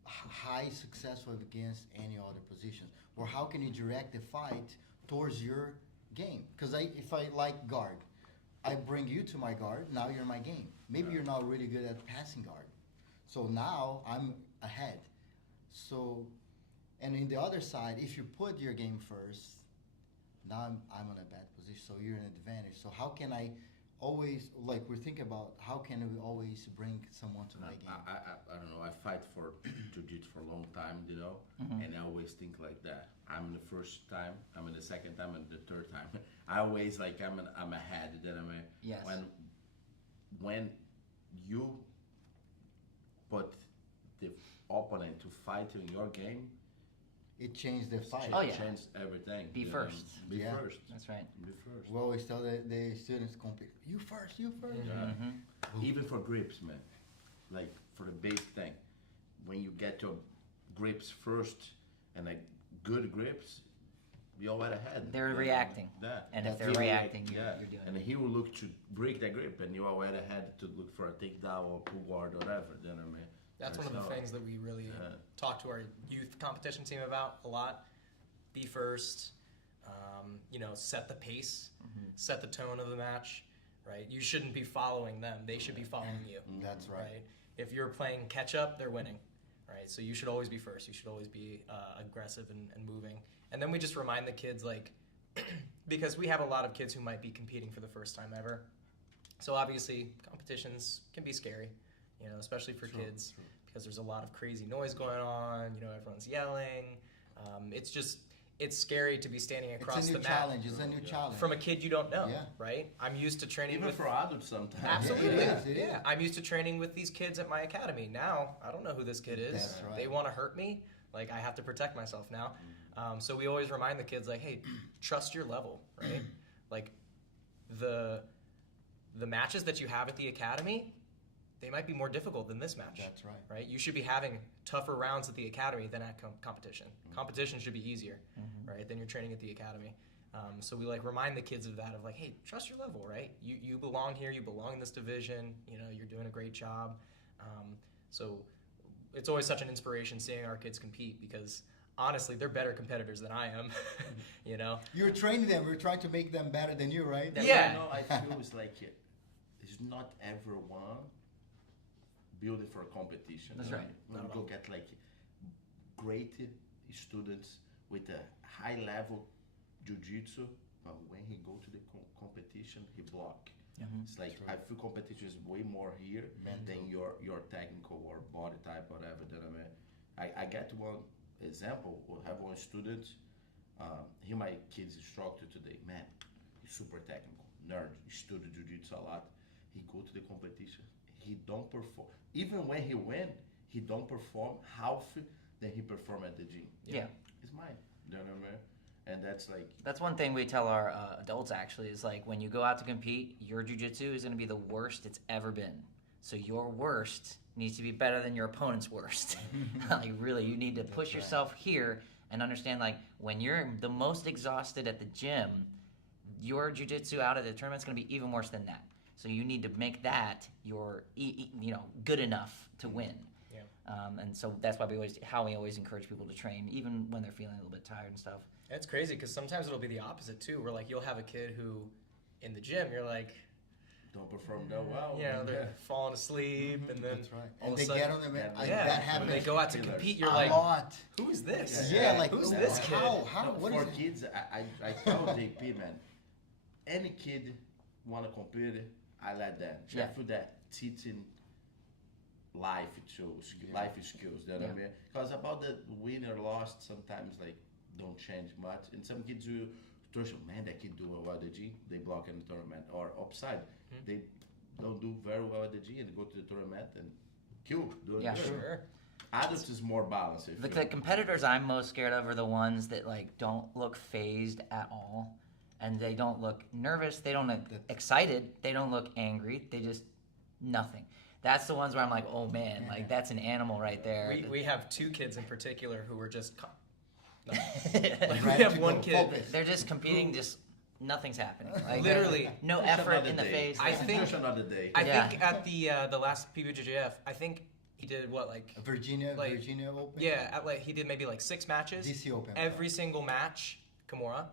high successful against any other positions, or how can you direct the fight towards your game? Because if I like guard, I bring you to my guard. Now you're my game. Maybe you're not really good at passing guard, so now I'm ahead. So, and in the other side, if you put your game first, now I'm on a bad position. So you're in an advantage. So how can I always, like we're thinking about, how can we always bring someone to my game? I don't know. I fight for jiu-jitsu for a long time, you know, and I always think like that. I'm the first time, I'm in the second time, and the third time. I always like I'm ahead. Then Yes. When you put the opponent to fight in your game, It changed the fight. Oh, yeah. Change everything. Be you first. know? Be Yeah. first. That's right. Be first. We always tell the students compete. You first. Mm-hmm. Even for grips, man. Like for the basic thing, when you get your grips first and like good grips, you're already ahead. They're reacting. Yeah. And if That's they're really- reacting, you're doing And it. he will look to break the grip, and you already had to look for a takedown or pull guard or whatever. Then I mean, That's one of the things that we really talk to our youth competition team about a lot. Be first, set the pace, set the tone of the match, right? You shouldn't be following them. They should be following you. That's right. If you're playing catch up, they're winning, right? So you should always be first. You should always be aggressive and moving. And then we just remind the kids, like, because we have a lot of kids who might be competing for the first time ever. So obviously competitions can be scary, especially for kids. Because there's a lot of crazy noise going on, everyone's yelling. It's scary to be standing across the mat. It's a new challenge. From a kid you don't know, Yeah. right? I'm used to training even with... for adults sometimes. Absolutely. It is. I'm used to training with these kids at my academy. Now, I don't know who this kid is. That's right. They want to hurt me. Like, I have to protect myself now. So we always remind the kids, like, hey, trust your level, right? Like, the matches that you have at the academy, they might be more difficult than this match. That's right. Right? You should be having tougher rounds at the academy than at competition. Competition should be easier, right, than you're training at the academy. So we remind the kids of that, of like, hey, trust your level, right? You belong here. You belong in this division. You're doing a great job. So it's always such an inspiration seeing our kids compete, because honestly, they're better competitors than I am. You're training them. We're trying to make them better than you, right? Yeah. I feel it's like it's not everyone building for a competition. That's right. When you go get great students with a high level jiu-jitsu, but when he go to the competition, he block. It's like I feel competition is way more here than your technical or body type, whatever. I get one example. We have one student. My kid's instructor today. Man, he's super technical, nerd. He studied jiu-jitsu a lot. He go to the competition. He don't perform. Even when he win, he don't perform half than he perform at the gym. Yeah. It's mine. You know what I mean? And that's one thing we tell our adults, actually, is like, when you go out to compete, your jiu-jitsu is going to be the worst it's ever been. So your worst needs to be better than your opponent's worst. Like, really, you need to push yourself here and understand, like, when you're the most exhausted at the gym, your jiu-jitsu out at the tournament's going to be even worse than that. So you need to make that your, good enough to win. Yeah. And so that's why we always encourage people to train, even when they're feeling a little bit tired and stuff. It's crazy because sometimes it'll be the opposite too, where like you'll have a kid who, in the gym, you're like, don't perform that well. you know, they're falling asleep, and then That's right. all And of they a sudden, get on the mat. yeah, That when happens they go out to compete, you're a like, lot. who is this? Yeah, like who's this kid? How? No, What for is it? kids, I tell JP, man, any kid want to compete, I let them. Yeah. For that teaching life skills, life skills. You know what I mean? Because about the win or lost, sometimes like don't change much. And some kids will man, that kid do well at the G, they block in the tournament. Or upside, they don't do very well at the G and go to the tournament and kill. Yeah, good. Sure. Adults is more balanced. I The feel. competitors I'm most scared of are the ones that like don't look phased at all, and they don't look nervous, they don't look excited, they don't look angry, they just nothing. That's the ones where I'm like, oh man, like that's an animal right there. We have two kids in particular who were just. Like, Right, we have to one go kid. focus. They're just competing, just nothing's happening. Like, Literally. no Just effort another in the day. face. I think- Just another day. I Yeah. think at the last PBJJF, I think he did what, like, Virginia Like, Open? yeah, at like he did maybe like 6 matches. DC Open. Every single match, Kimura,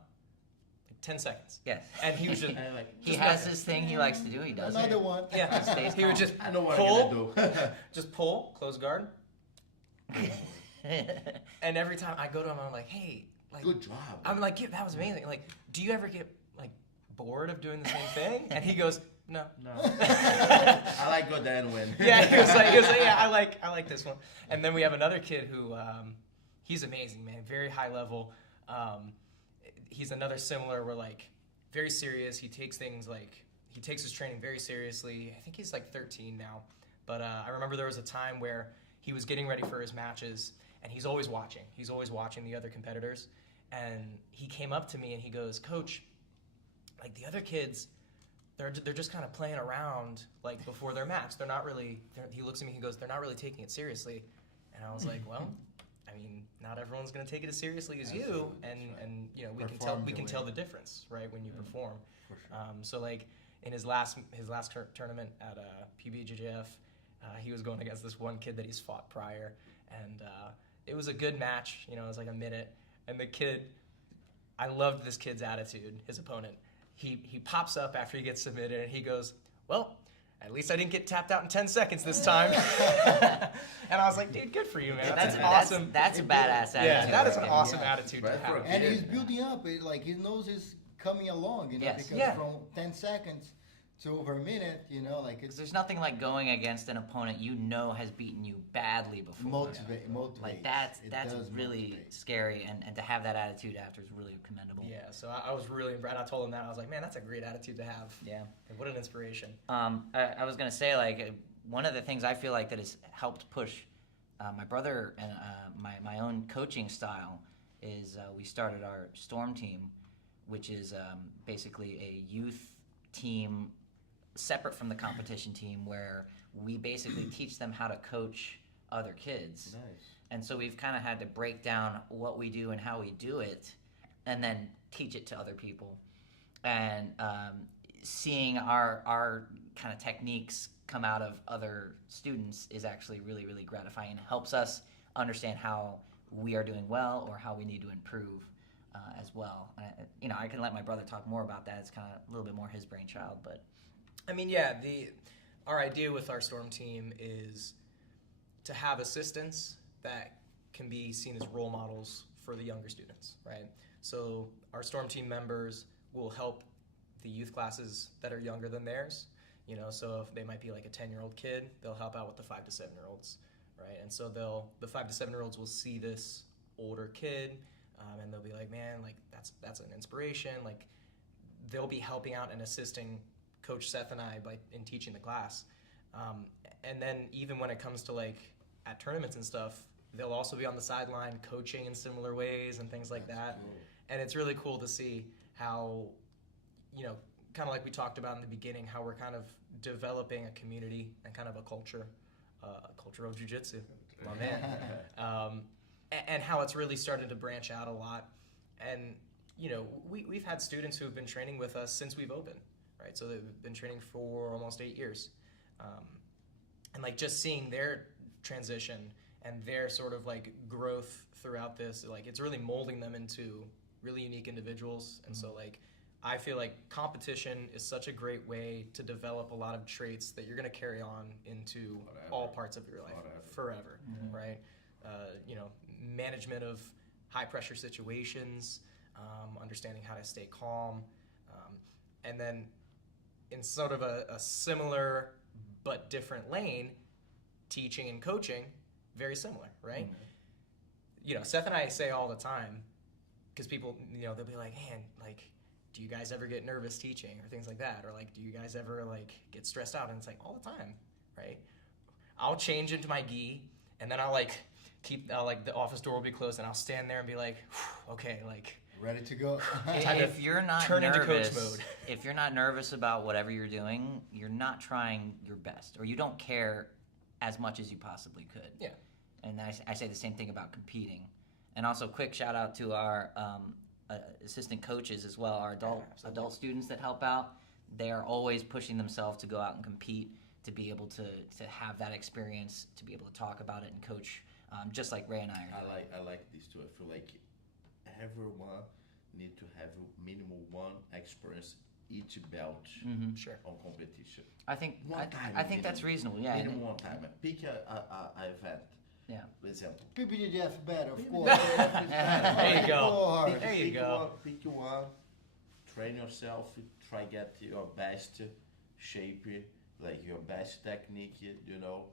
like 10 seconds. Yes. And he was just I like, He just has nothing. this thing he likes to do. He does Another it. one. Yeah, Stays he would calm. just I know what pull, I'm gonna do. just pull, close guard. And every time I go to him, I'm like, hey, like, Good job. I'm like, yeah, that was amazing. Like, do you ever get like bored of doing the same thing? And he goes, no. No. I like go there and win. Yeah, he was like, yeah, I like this one. And then we have another kid who, he's amazing, man, very high level. He's another similar, where like very serious. He takes things like he takes his training very seriously. I think he's like 13 now, but I remember there was a time where he was getting ready for his matches, and he's always watching. He's always watching the other competitors, and he came up to me and he goes, "Coach, like the other kids." They're just kind of playing around like before their match. They're not really. He looks at me. He goes, "They're not really taking it seriously." And I was like, "Well, I mean, not everyone's going to take it as tournament as you, Absolutely, and that's right. and you know Perform we the can way. tell the difference, right, when you perform." For sure. So like in his last tournament at PBJJF, he was going against this one kid that he's fought prior, and it was a good match. You know, it was like a minute, and the kid, I loved this kid's attitude. His opponent. He pops up after he gets submitted, and he goes, "Well, at least I didn't get tapped out in 10 seconds this time." And I was like, "Dude, good for you, man. That's awesome." That's a badass attitude. Yeah, that is an right awesome Yeah. attitude to Right for have. a And kid, he's man. building up. Like his nose is coming along, you know, Yes. because Yeah. from 10 seconds to over a minute, you know, like Because it's there's nothing like going against an opponent you know has beaten you badly before. motivate. Like that's It that's does really motivate. scary, and to have that attitude after is really commendable. Yeah, so I was really impressed. I told him that. I was like, "Man, that's a great attitude to have. Yeah. Like, what an inspiration." I was gonna say like one of the things I feel like that has helped push my brother and my own coaching style is we started our Storm team, which is basically a youth team separate from the competition team, where we basically teach them how to coach other kids. Nice. And so we've kind of had to break down what we do and how we do it, and then teach it to other people. And seeing our kind of techniques come out of other students is actually really, really gratifying, and helps us understand how we are doing well or how we need to improve as well. And I can let my brother talk more about that. It's kind of a little bit more his brainchild, but I mean, yeah, our idea with our Storm team is to have assistants that can be seen as role models for the younger students, right? So our Storm team members will help the youth classes that are younger than theirs. You know, so if they might be like a 10-year-old kid, they'll help out with the 5 to 7-year-olds, right? And so the 5 to 7-year-olds will see this older kid, and they'll be like, "Man, like that's an inspiration." Like they'll be helping out and assisting Coach Seth and I in teaching the class. And then even when it comes to like at tournaments and stuff, they'll also be on the sideline coaching in similar ways and things like that. Cool. And it's really cool to see how, you know, kind of like we talked about in the beginning, how we're kind of developing a community and kind of a culture of jiu-jitsu, my man. And how it's really started to branch out a lot. And, you know, we've had students who have been training with us since we've opened, right? So they've been training for almost 8 years. And like just seeing their transition and their sort of like growth throughout this, like it's really molding them into really unique individuals. And so like I feel like competition is such a great way to develop a lot of traits that you're going to carry on into all parts of your life forever, right? You know, management of high pressure situations, understanding how to stay calm, and then in sort of a similar but different lane, teaching and coaching, very similar, right? You know, Seth and I say all the time, because people, you know, they'll be like, man, like, do you guys ever get nervous teaching or things like that? Or like, do you guys ever like get stressed out? And it's like all the time, right? I'll change into my gi and then I'll like like the office door will be closed and I'll stand there and be like, okay, like Ready to go. If you're not turn into coach nervous, mode. if you're not nervous about whatever you're doing, you're not trying your best, or you don't care as much as you possibly could. Yeah. And I say the same thing about competing. And also, quick shout out to our assistant coaches as well, our adult students that help out. They are always pushing themselves to go out and compete, to be able to have that experience, to be able to talk about it and coach, just like Ray and I are doing. I like this too. I feel like everyone need to have minimum one experience each belt Sure. on competition. I think One time I think that's reasonable. Yeah. Minimum one time. Pick a event. Yeah. For example. PBJJF better, of course. There you go. Of course. There you go. Pick one. Train yourself. Try get your best shape, like your best technique. You know,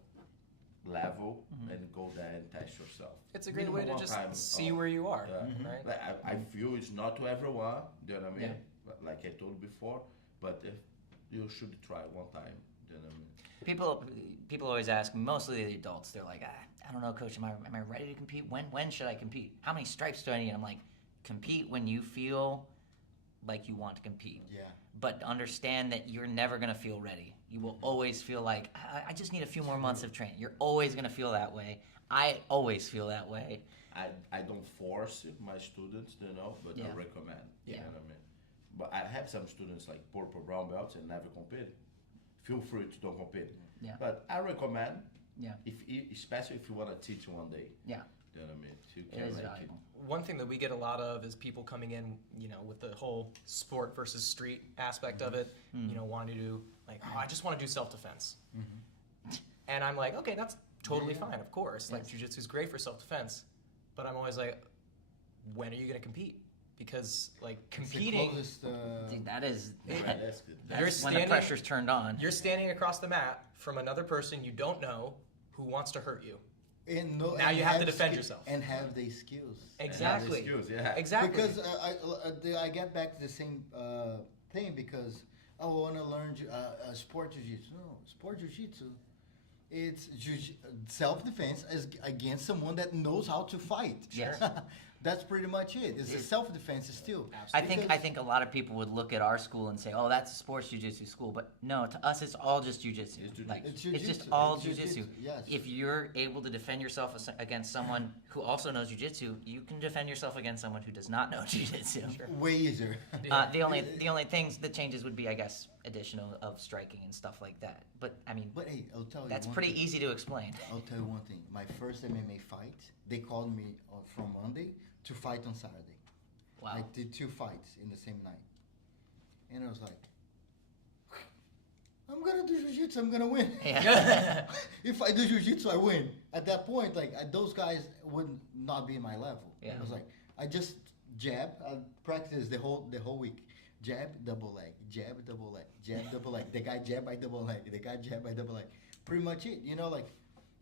level, and go there and test yourself. It's a great way to Minimum just time, see where you are, right? Like I feel it's not to everyone. Do you know what I mean? Yeah. Like I told before, but you should try one time. Do you know what I mean? People always ask me, mostly the adults, they're like, I don't know, coach, am I ready to compete? When should I compete? How many stripes do I need? I'm like, compete when you feel like you want to compete. Yeah. But understand that you're never going to feel ready. You will always feel like, I just need a few more months of training. You're always going to feel that way. I always feel that way. I don't force my students, you know, but Yeah. I recommend. Yeah. You know what I mean? But I have some students like purple brown belts and never compete. Feel free to don't compete. Yeah. But I recommend. Yeah. Especially if you want to teach one day. Yeah. You know what I mean? You It can is like valuable. One thing that we get a lot of is people coming in, you know, with the whole sport versus street aspect of it, you know, wanting to do like, oh, I just want to do self-defense. And I'm like, okay, that's totally fine, of course. Like, jiu-jitsu is great for self-defense. But I'm always like, when are you going to compete? Because, like, It's the competing, closest, Dude, that is Right, that's good. you're when the standing, pressure's turned on. you're standing across the mat from another person you don't know who wants to hurt you. and Now you have to defend yourself. And have the skills. Exactly. Skills, yeah. Exactly. Because I get back to the same thing because I want to learn sport jiu-jitsu. No, sport jiu-jitsu, it's self-defense against someone that knows how to fight. Yes. That's pretty much it. It's a self-defense still. I think a lot of people would look at our school and say, "Oh, that's a sports jiu-jitsu school," but no, to us, it's all just jiu-jitsu. It's jiu-jitsu. Like, It's it's just jiu-jitsu. all It's jiu-jitsu. jiu-jitsu, yes. If you're able to defend yourself against someone who also knows jiu-jitsu, you can defend yourself against someone who does not know jiu-jitsu. Way easier. The only things that changes would be, I guess, additional of striking and stuff like that. But I mean, But hey, I'll tell you. that's one pretty thing. easy to explain. I'll tell you one thing. My first MMA fight, they called me from Monday to fight on Saturday. Wow. I did 2 fights in the same night. And I was like, I'm going to do jiu-jitsu, I'm going to win. Yeah. If I do jiu-jitsu, I win. At that point, like, those guys would not be my level. Yeah. I was like, I just jab, I practiced the whole week. Jab, double leg, jab, double leg, jab, double leg. The guy jab, I double leg. The guy jab, I double leg. Pretty much it. You know, like,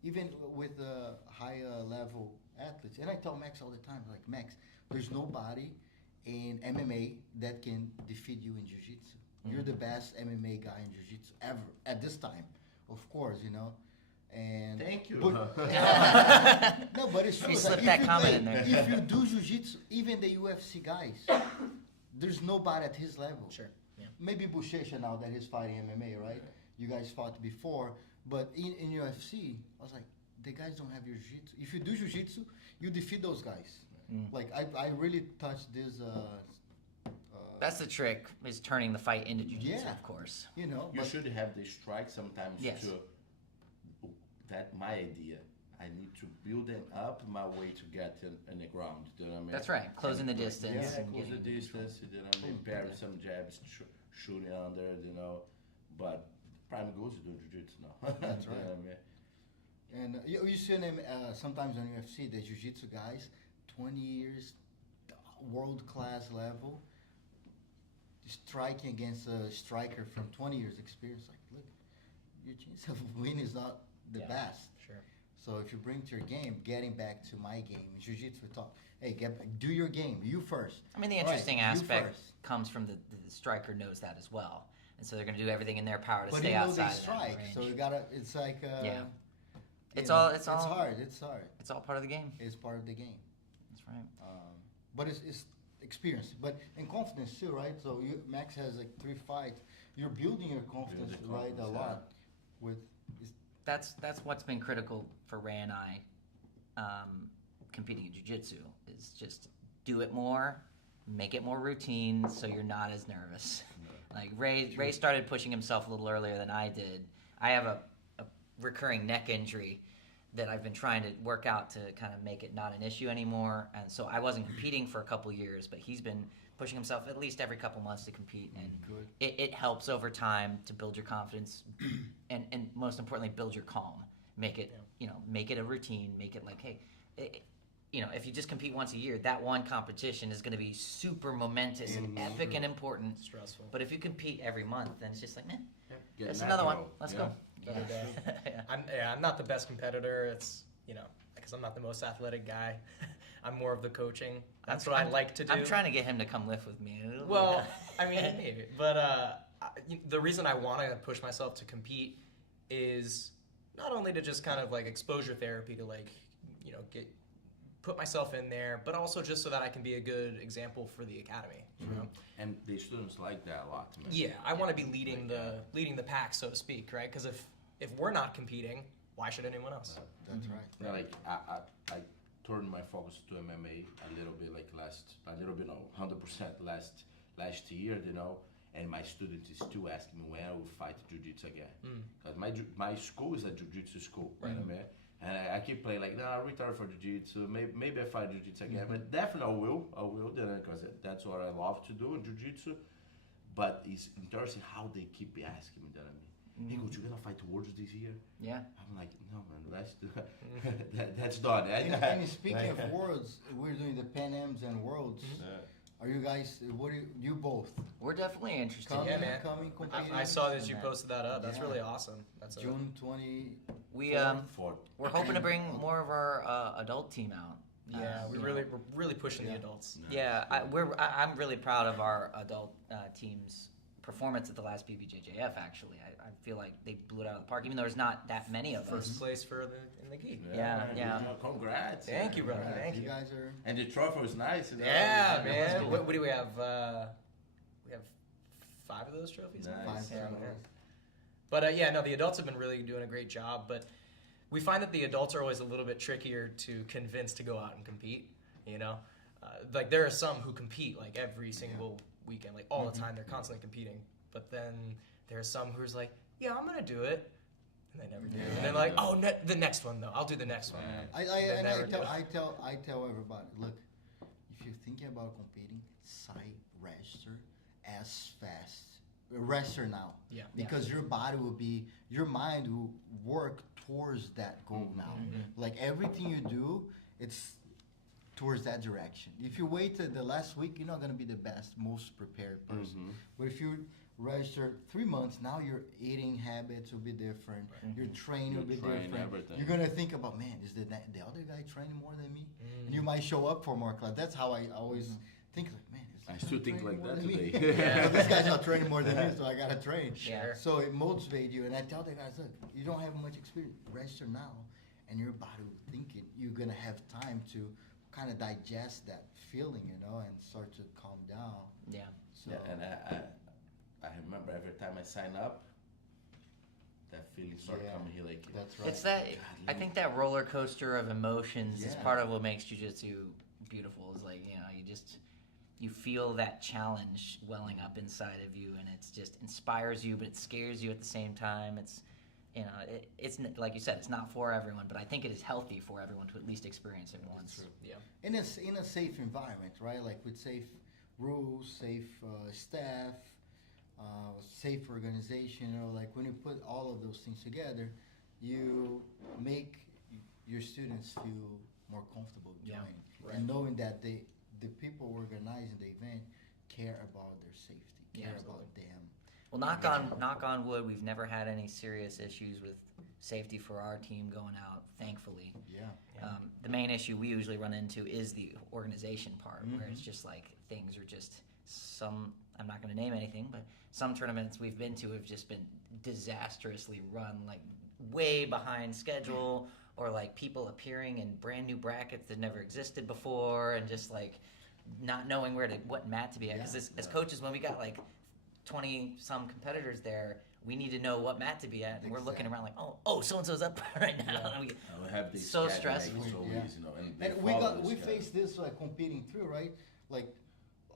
even with higher level athletes. And I tell Max all the time, like, Max, there's nobody in MMA that can defeat you in jiu-jitsu. You're the best MMA guy in jiu-jitsu ever at this time, of course, you know. And Thank you. but- no, but it's true. You Like, slipped if that you comment in there. If you do jiu-jitsu, even the UFC guys, there's nobody at his level. Sure. Yeah. Maybe Buchecha now that he's fighting MMA, right? You guys fought before, but in UFC, I was like, the guys don't have your jiu-jitsu. If you do jiu-jitsu, you defeat those guys. Like I really touched this. That's the trick, is turning the fight into jiu-jitsu, Yeah. of course. You know, You but should have the strike sometimes Yes. to set my idea. I need to build them up my way to get in the ground. You know what I mean? That's right. Closing the And, distance. Yeah, and close the getting distance. You know what I mean? Parry some jabs, shooting under. You know, but prime goals is doing jiu-jitsu now. That's You know right. what I mean? And you see them sometimes on UFC, the jiu-jitsu guys, 20 years, world-class level, striking against a striker from 20 years experience. Like, look, your chance of winning is not the Yeah. best. Sure. So if you bring to your game, getting back to my game, in jiu-jitsu we talk, hey, do your game, you first. I mean, the All right, interesting you aspect first. comes from the striker knows that as well, and so they're going to do everything in their power to But stay you know outside they of that strike, range. so you gotta, it's like, Yeah. you It's know, all- it's all- hard, it's hard. It's all part of the game. It's part of the game. That's right. But it's experience, but and confidence too, right? So Max has like 3 fights. You're building your confidence, Building right, a confidence, lot. With That's what's been critical for Ray and I competing in jiu-jitsu is just do it more, make it more routine so you're not as nervous. Like Ray started pushing himself a little earlier than I did. I have a recurring neck injury that I've been trying to work out to kind of make it not an issue anymore, and so I wasn't competing for a couple years, but he's been pushing himself at least every couple months to compete, and Good. it helps over time to build your confidence and most importantly build your calm. Make it make it a routine, make it like, hey, if you just compete once a year, that one competition is going to be super momentous and epic and important. Stressful. But if you compete every month, then it's just like, man, Get that's another one. natural, Let's yeah. go. Another day. Yeah. I'm not the best competitor. It's because I'm not the most athletic guy. I'm more of the coaching. That's what I like to do. I'm trying to get him to come lift with me. Well, I mean, maybe. But the reason I want to push myself to compete is not only to just kind of like exposure therapy to put myself in there, but also just so that I can be a good example for the academy. You know? And the students like that a lot, man. Yeah, I want to be leading the pack, so to speak, right? Because if we're not competing, why should anyone else? That's right. Yeah, like I turned my focus to MMA a little bit, like 100% last year, and my students is still asking me when I will fight jiu-jitsu again. Because my school is a jiu-jitsu school, right? And I keep playing like, no, I'll retire for jiu-jitsu. Maybe I fight jiu-jitsu again, but definitely I will, because that's what I love to do in jiu-jitsu. But it's interesting how they keep asking me that. Hey, coach, you gonna fight Worlds this year? Yeah. I'm like, no, man, let's do that's done. And speaking of worlds, we're doing the Pan Ams and Worlds. Are you guys? What are you both? We're definitely interested. Coming, Yeah, man. competing. I saw that you Yeah. posted that up. That's Yeah. really awesome. That's June 20. We're hoping to bring more of our adult team out. Yeah, we're really pushing the adults. Yeah, I'm really proud of our adult team's performance at the last PBJJF. Actually, I feel like they blew it out of the park, even though there's not that many of First us. place in the gi. Yeah. Congrats. Thank you, brother. Right, Thank you you. guys are. And the trophy was nice. Yeah, It was man. cool. What do we have? We have 5 of those trophies. Nice. 5 Yeah, trophies. But the adults have been really doing a great job. But we find that the adults are always a little bit trickier to convince to go out and compete. Like there are some who compete like every single weekend, like all the time. They're constantly competing. But then there are some who's like, yeah, I'm gonna do it, and they never do. And then like, oh, the next one though, I'll do the next one. I never do. tell everybody, look, if you're thinking about competing, register as fast. Register now. Yeah. Because your mind will work towards that goal now. Like everything you do, it's towards that direction. If you wait till the last week, you're not gonna be the best, most prepared person. But if you register 3 months, now your eating habits will be different. Your training will be different. Everything. You're gonna think about, man, is the other guy training more than me? And you might show up for more class. That's how I always think, like, man, is I this still guy think training like more that than me? today. So this guy's not training more than me, so I gotta train. Sure. So it motivates you, and I tell the guys, look, you don't have much experience. Register now, and your body will think it. You're gonna have time to kind of digest that feeling, and start to calm down. Yeah. So Yeah, and I remember every time I sign up, that feeling started Yeah. coming here like that's right. It's that I think that roller coaster of emotions is Yeah. part of what makes jiu-jitsu beautiful. Is like, you feel that challenge welling up inside of you, and it's just inspires you, but it scares you at the same time. you know, like you said, it's not for everyone, but I think it is healthy for everyone to at least experience it once. Yeah. In a safe environment, right? Like with safe rules, safe staff, safe organization. You know, like when you put all of those things together, you make your students feel more comfortable Yeah, joining, right. and knowing that the people organizing the event care about their safety, care about them. Well, knock on wood, we've never had any serious issues with safety for our team going out, thankfully. Yeah. The main issue we usually run into is the organization part, where it's just like things are just I'm not going to name anything, but some tournaments we've been to have just been disastrously run, like way behind schedule, or like people appearing in brand new brackets that never existed before, and just like not knowing what mat to be at. Because as coaches, when we got like 20 some competitors there, we need to know what mat to be at, and we're looking around like, oh, so and so's up right now. And we have this so stressful. So Yeah. easy, you know, And we faced this like competing through, right? Like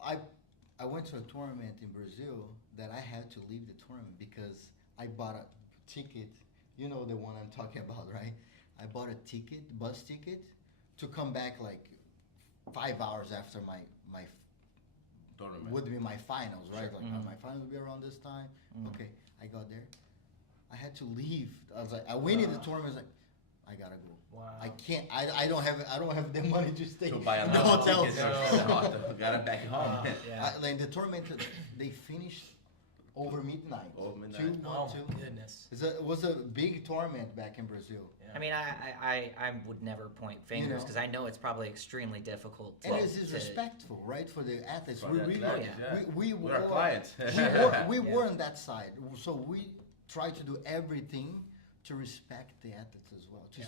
I went to a tournament in Brazil that I had to leave the tournament because I bought a ticket. You know the one I'm talking about, right? I bought a ticket, bus ticket, to come back like 5 hours after my tournament. would be my finals, right? Sure. Like my finals would be around this time. Okay, I got there. I had to leave. I was like, I went in the tournament. I was like, I gotta go. Wow. I can't. I don't have the money to stay To buy in the another hotel. ticket. Got it back home. Yeah. Like the tournament, they finished over midnight. Over midnight. 2-1, Oh 2. my goodness. It was a big tournament back in Brazil. Yeah. I mean, I would never point fingers know. because I know it's probably extremely difficult. And it's disrespectful, right, for the athletes. For We the really, athletes, yeah. we We're our were, clients. we were on that side, so we try to do everything to respect the athletes as well, to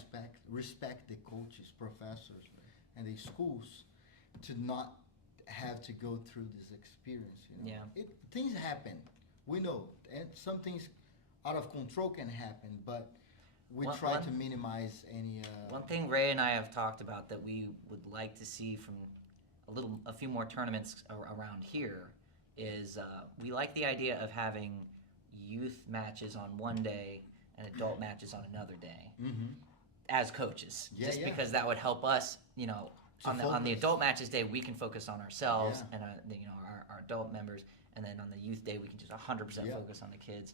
respect the coaches, professors, and the schools, to not have to go through this experience. You know? Yeah. Things happen, we know, and some things out of control can happen, but we try to minimize any. One thing Ray and I have talked about that we would like to see from a few more tournaments around here is we like the idea of having youth matches on one day and adult matches on another day as coaches. Just because that would help us, you know, on the adult matches day we can focus on ourselves and you know our adult members, and then on the youth day we can just 100% focus on the kids.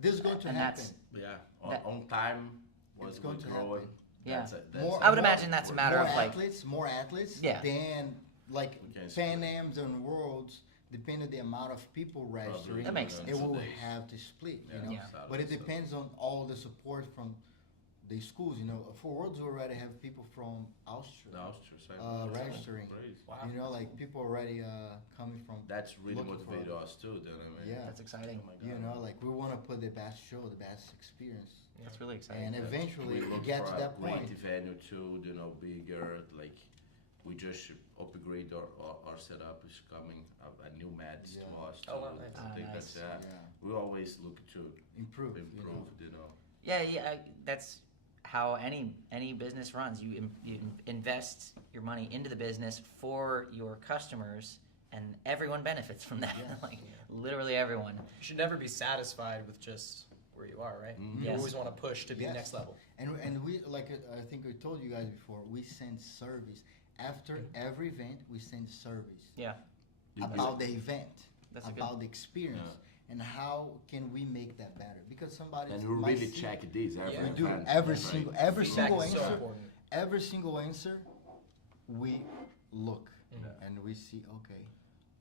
This is going to happen. On time was It's going to withdrawing. happen. Yeah. More- I would imagine that's a matter of like more athletes Yeah. than like We can Pan split. Ams and Worlds. Depending on the amount of people registering, That makes sense. it will Days. have to split. You Yeah. know, Yeah. but it depends on all the support from the schools. You know, for Worlds, we already have people from Austria The Austria side. registering. Crazy. Wow. You know, like people already coming from. That's really Looking for motivated it. us too. Then I mean, Yeah. that's exciting. Oh my You God. know, like we want to put the best show, the best experience, That's really exciting. and eventually we look get for to that a great point. venue too. You know, bigger. Like we just upgrade our setup is coming. A new mats to us. Oh, wow, too. nice. I think Nice. that's Yeah. we always look to Improve. improve. You know. Yeah, that's how any business runs. You invest your money into the business for your customers, and everyone benefits from that. Yes. Like literally everyone. You should never be satisfied with just where you are, right? You Yes. always want to push to be Yes. the next level. And we, like I think we told you guys before, we send surveys after every event. We send surveys Yeah, about the event, That's a good- about the experience, and how can we make that better? Because somebody And we might really see- check this every Yeah. We do event, every right? single Feedback is so answer. important. Every single answer, we look Mhm. and we see. Okay,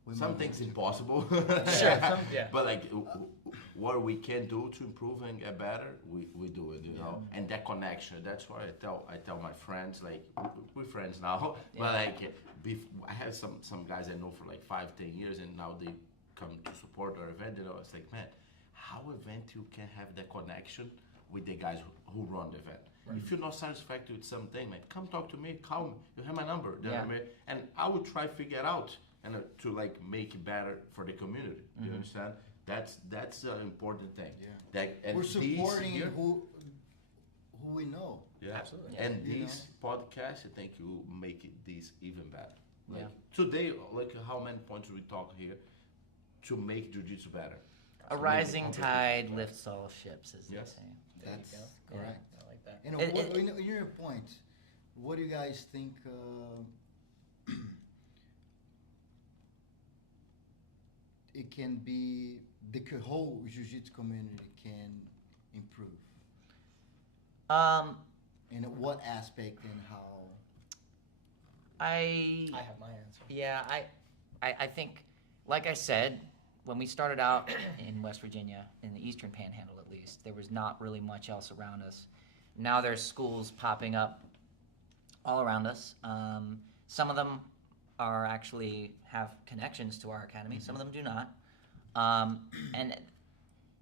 we Some might things need to- impossible. Yeah. But like what we can do to improve and get better, we do it, you know. And that connection, that's why I tell my friends, like we're friends now, but like I have some guys I know for like 5-10 years, and now they come to support our event. You know, it's like, man, how event you can have that connection with the guys who run the event. If you're not satisfied with something, man, come talk to me, call me. You have my number, you know what I mean? And I will try to figure it out and to like make it better for the community. You understand? That's an important thing. Yeah. That, and We're these supporting here- who we know. yeah, Absolutely. And You these podcasts, I think you make it this even better. Like Yeah. today, like how many points we talk here to make jiu-jitsu better? a To make rising competition tide better. lifts all ships, as Yes. they say. There you That's go. correct. Yeah, I like that. And in your point, what do you guys think it can be, the whole jiu-jitsu community can improve? In what aspect and how? I have my answer. Yeah, I think, like I said, when we started out in West Virginia, in the Eastern Panhandle at least, there was not really much else around us. Now there's schools popping up all around us. Some of them are actually have connections to our academy. Some of them do not. And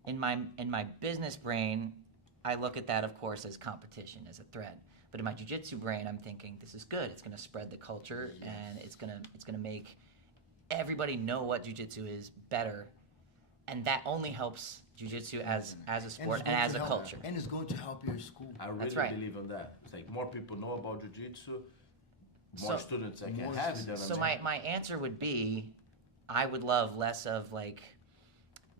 in my business brain, I look at that, of course, as competition, as a threat. But in my jiu-jitsu brain, I'm thinking this is good. It's going to spread the culture, and it's gonna make everybody know what jiu-jitsu is better, and that only helps jiu-jitsu as a sport and as a culture. And it's going to help your school. I really That's right. believe in that. It's like more people know about jiu-jitsu, more students I can more have in there. So my answer would be, I would love less of like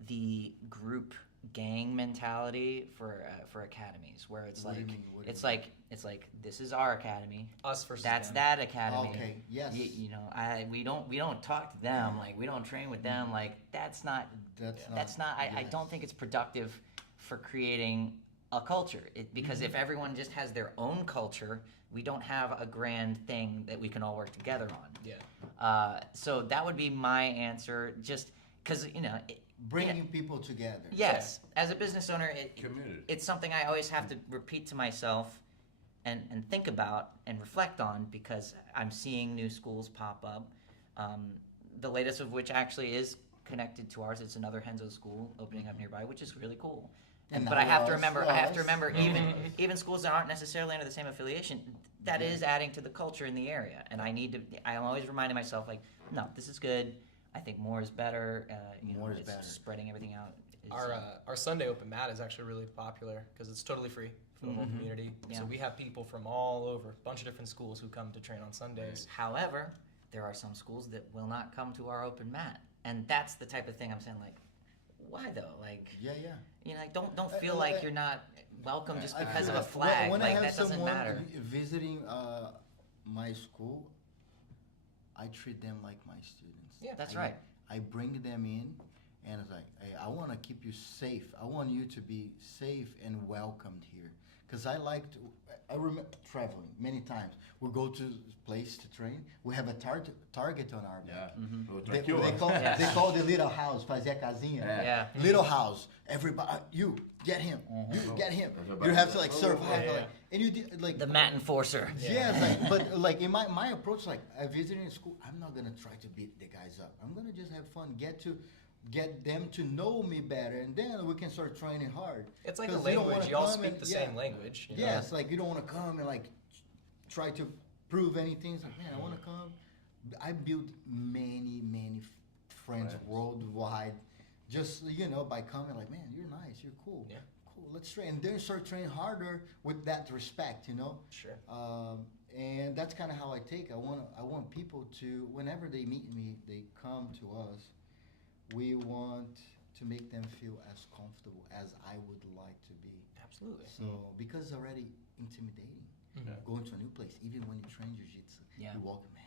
the group gang mentality for academies, where it's What do like you mean? What do you it's mean? like it's like this is our academy, Us versus that's them. that academy. Okay, yes. You know, we don't talk to them, like we don't train with them, like that's not I yes. don't think it's productive for creating a culture. Because if everyone just has their own culture, we don't have a grand thing that we can all work together on. Yeah. So that would be my answer, just because, you know, Bringing people together. yes, as a business owner, Community. it's something I always have to repeat to myself and think about and reflect on, because I'm seeing new schools pop up. The latest of which actually is connected to ours. It's another Henzo school opening up nearby, which is really cool. And But I have to us, remember, even schools that aren't necessarily under the same affiliation, that is adding to the culture in the area. And I'm always reminding myself, like, no, this is good. I think more is better. More is it's better. Spreading everything out. Our Sunday open mat is actually really popular because it's totally free for the whole community. Yeah. So we have people from all over, a bunch of different schools who come to train on Sundays. However, there are some schools that will not come to our open mat, and that's the type of thing I'm saying. Like, why though? Like, Yeah. you know, like, don't feel like you're not welcome just I because feel of a like flag. When I Like, have that doesn't someone matter. visiting my school, I treat them like my students. Yeah. That's right. I bring them in, and it's like, hey, I want to keep you safe. I want you to be safe and welcomed here. Because I remember traveling many times. We go to a place to train. We have a target on our back. Yeah. They call the little house, fazer casinha. Yeah. Little house. Everybody, you get him. You get him. Everybody You have to like, survive. yeah. Like, and you did like The mat enforcer. yeah, like, but like in my approach, like I visited in school, I'm not gonna try to beat the guys up. I'm gonna just have fun, get them to know me better, and then we can start training hard. It's like a 'Cause you don't language. wanna You all come speak and- the yeah. same language. You know? Yes, like you don't want to come and like try to prove anything. It's like, man, I want to come. I built many friends worldwide, just by coming. Like, man, you're nice, you're cool. Yeah. Cool. Let's train, and then start training harder with that respect. Sure. And that's kind of how I take. I want people to, whenever they meet me, they come to us. We want to make them feel as comfortable as I would like to be. Absolutely. So because it's already intimidating, going to a new place, even when you train jiu-jitsu, Yeah. you walk, man,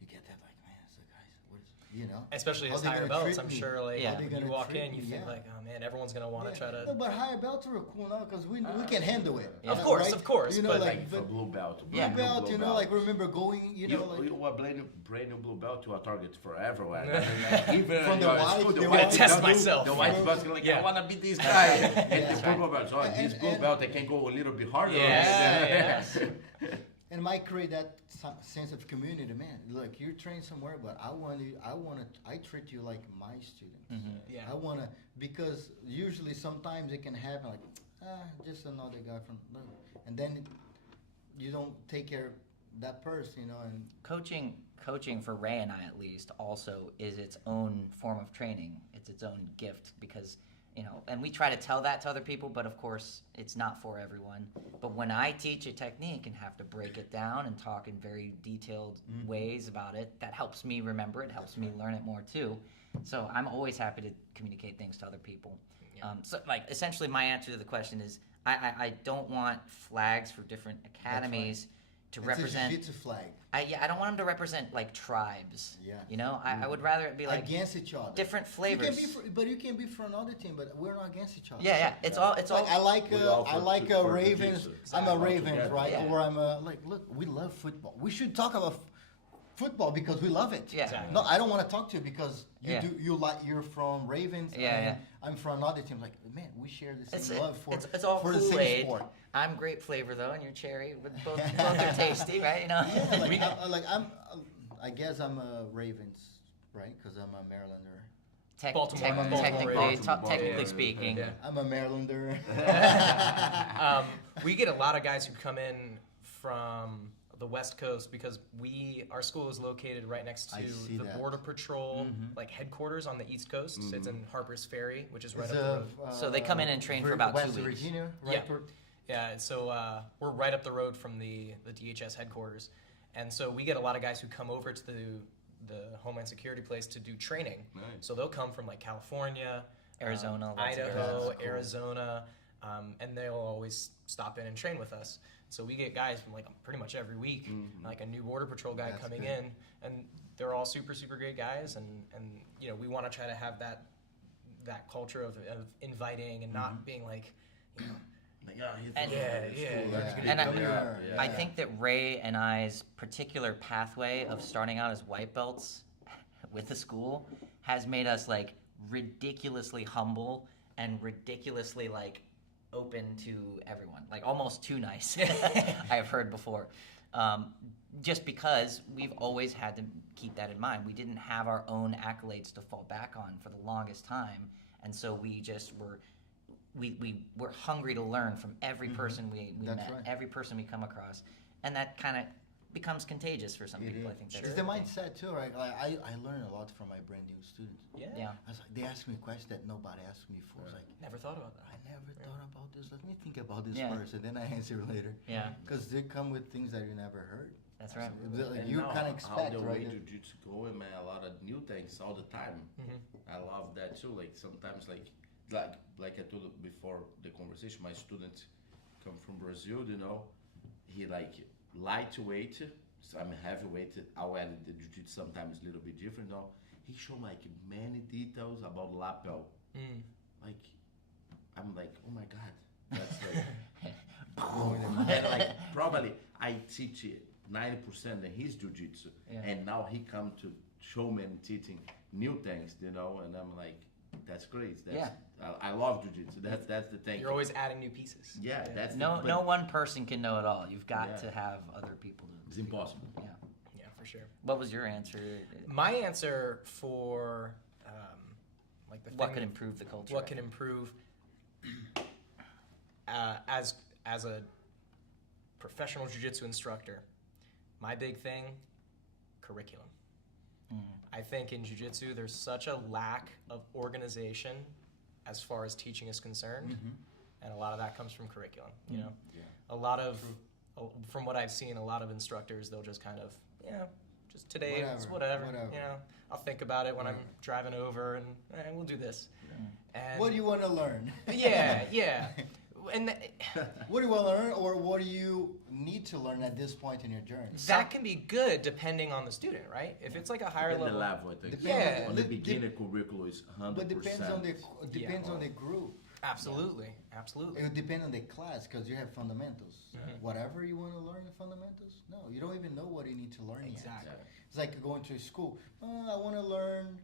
you get that like, man, so guys, what is, Especially how as they higher gonna belts, treat I'm me? sure, like, Yeah. How they you gonna walk treat in, you me? think Yeah. like, oh man, everyone's gonna want to try to. No, but higher belts are cool now because we can handle it. Yeah. Of course, right? of course, but Like for but blue belt. blue Yeah. belt, like remember going, You are brand new blue belt to a target for everyone. I mean, like, even From the your white- school, the the white white test belt, myself. The white belt's like, Yeah. I want to beat this guy. And Yeah. the purple belt, so this blue and- belt, I can go a little bit harder. Yeah. and might create that sense of community, man. Look, you're trained somewhere, but I treat you like my students. Yeah. I want to, because usually sometimes it can happen like, just another guy from, and then you don't take care of that person, and Coaching for Ray and I, at least, also is its own form of training. It's its own gift, because and we try to tell that to other people, but of course it's not for everyone. But when I teach a technique and have to break it down and talk in very detailed ways about it, that helps me remember it, helps me learn it more too. So I'm always happy to communicate things to other people. Yeah. So like essentially my answer to the question is, I don't want flags for different academies to It's represent. a jiu-jitsu flag. I don't want them to represent like tribes. Yeah. You know, I would rather it be like Against each other. different You can flavors. but you can be for another team, but we're not against each other. Yeah. It's all. Like, I like We all for Ravens. jiu-jitsu. I'm a Exactly. Ravens, Together. right? Yeah. Or I'm a look. We love football. We should talk about football because we love it. Yeah. Exactly. No, I don't want to talk to you because Yeah. you're from Ravens. Yeah, and yeah. I'm from another team. Like, man, we share the same love for it's all for the same Kool-Aid. sport. I'm grape flavor though, and you're cherry. But both are tasty, right? You know. Yeah, I guess I'm a Ravens, right? Because I'm a Marylander. Baltimore. Technically Baltimore. speaking. Yeah. I'm a Marylander. We get a lot of guys who come in from the West Coast because our school is located right next I to see the that. Border Patrol like headquarters on the East Coast. So it's in Harper's Ferry, which is right It's up the road. So they come in and train for about 2 West weeks. Virginia, right? Yeah. Yeah, and so we're right up the road from the DHS headquarters, and so we get a lot of guys who come over to the Homeland Security place to do training. Nice. So they'll come from like California, Arizona, lots of Idaho, areas. Cool. Arizona, and they'll always stop in and train with us. So we get guys from like pretty much every week, like a new Border Patrol guy That's coming good. in, and they're all super great guys, and you know we want to try to have that culture of inviting and not being like, you know. Like, yeah, he's And- from Yeah, school, yeah. that's great. And I- I think that Ray and I's particular pathway of starting out as white belts with the school has made us like ridiculously humble and ridiculously like open to everyone, like almost too nice. I have heard before. Just because we've always had to keep that in mind. We didn't have our own accolades to fall back on for the longest time, and so we just were. We were hungry to learn from every person we That's met, right. every person we come across, and that kind of becomes contagious for some It people. is. I think that's It's the mindset too, right? Like, I learn a lot from my brand new students. yeah. I was like, they ask me questions that nobody asked me before. I was like, Never thought about that. I never thought about this. Let me think about this Yeah. first, and then I answer later. Yeah, Because they come with things that you never heard. that's right. Like, And you now, kind of how expect, the right? way jiu-jitsu going, man, a lot of new things all the time. I love that too. Like sometimes, like I told you before the conversation, my student come from Brazil. You know, he like lightweight. So I'm heavyweight. I'll add the jiu-jitsu sometimes a little bit different. Now he showed like many details about lapel. Like I'm like, oh my god, that's like. And like probably I teach 90% in his jiu-jitsu, Yeah. and now he come to show me and teaching new things, you know, and I'm like, that's great. That's, I love jiu-jitsu. That's the thing. You're always adding new pieces. Yeah, that's No, the, no one person can know it all. You've got Yeah. to have other people. It's impossible. Yeah. Yeah, for sure. What was your answer? My answer for like the What thing- could improve the culture? what can improve as a professional jiu-jitsu instructor, my big thing, curriculum. I think in jiu-jitsu there's such a lack of organization as far as teaching is concerned, and a lot of that comes from curriculum. You know, a lot of from what I've seen, a lot of instructors, they'll just kind of just today it's whatever. You know, I'll think about it when I'm driving over, and we'll do this. And What do you want to learn? yeah. And What do you want to learn, or what do you need to learn at this point in your journey? that can be good depending on the student, right? If it's like a higher Depends level, on the level, I think. Yeah. On the beginner curriculum is 100%. But depends on the group. absolutely. It would depend on the class because you have fundamentals. Whatever you want to learn in fundamentals, no, you don't even know what you need to learn Exactly. yet. It's like going to a school. I want to learn.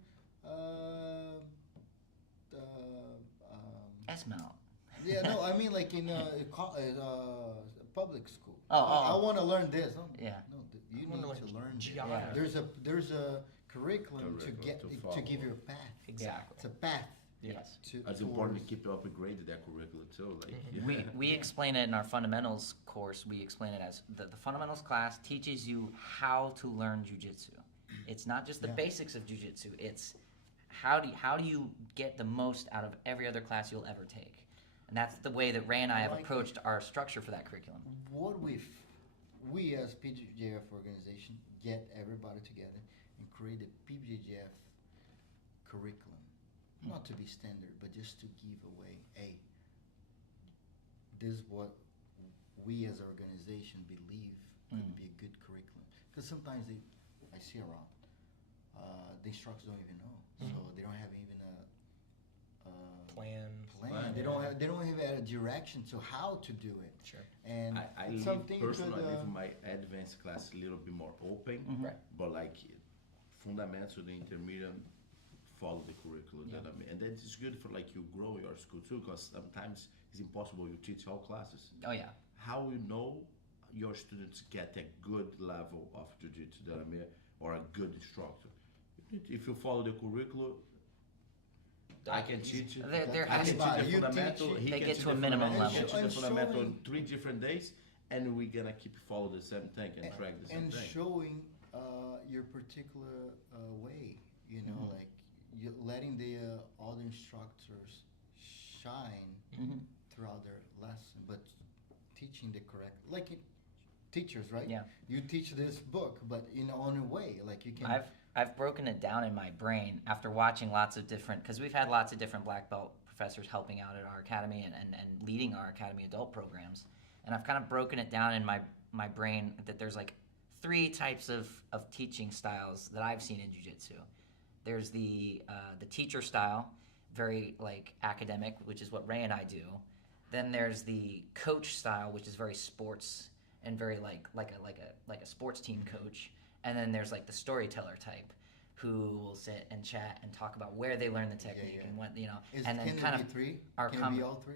S-mount. Yeah, no, I mean like in public school. Oh, I oh. want to learn this. No, Yeah. no, you wanna need learn to learn this. geography. There's a curriculum to Curriculum get to to follow. give you a path. Exactly. It's a path. Yes. It's important to keep upgraded that curriculum too. Like We explain it in our fundamentals course. We explain it as the fundamentals class teaches you how to learn jiu-jitsu. It's not just the basics of jiu-jitsu. It's how do you get the most out of every other class you'll ever take. And that's the way that Ray and I have like approached our structure for that curriculum. What we as PBJJF organization get everybody together and create a PBJJF curriculum, not to be standard, but just to give away a this is what we as an organization believe could be a good curriculum. Because sometimes I see around, the instructors don't even know, so they don't have even a Plan. They don't have a direction to how to do it. Sure. And I it's leave something personally. I could, leave my advanced class a little bit more open, Right. but like fundamentals to the intermediate follow the curriculum that I mean, and that is good for like you grow your school too, because sometimes it's impossible you teach all classes. Oh yeah. How you know your students get a good level of jiu-jitsu that I mean, or a good instructor? If you follow the curriculum, I can teach it. They're I can teach actually- the you fundamental. teach it. He They can get teach to a the minimum fundamental, level. he can teach the fundamental And in 3 different days, and we're gonna keep follow the same thing and track the same and thing. showing your particular way, you know, like you letting the other instructors shine throughout their lesson, but teaching the correct, like teachers, right? Yeah. You teach this book, but in own a way, like you can. I've broken it down in my brain after watching lots of different, because we've had lots of different black belt professors helping out at our academy and leading our academy adult programs, and I've kind of broken it down in my brain that there's like 3 types of teaching styles that I've seen in jiu-jitsu. There's the teacher style, very like academic, which is what Ray and I do. Then there's the coach style, which is very sports and very like a sports team coach. And then there's like the storyteller type, who will sit and chat and talk about where they learn the technique and what, you know, and then can kind it of be 3? our Can it be all 3?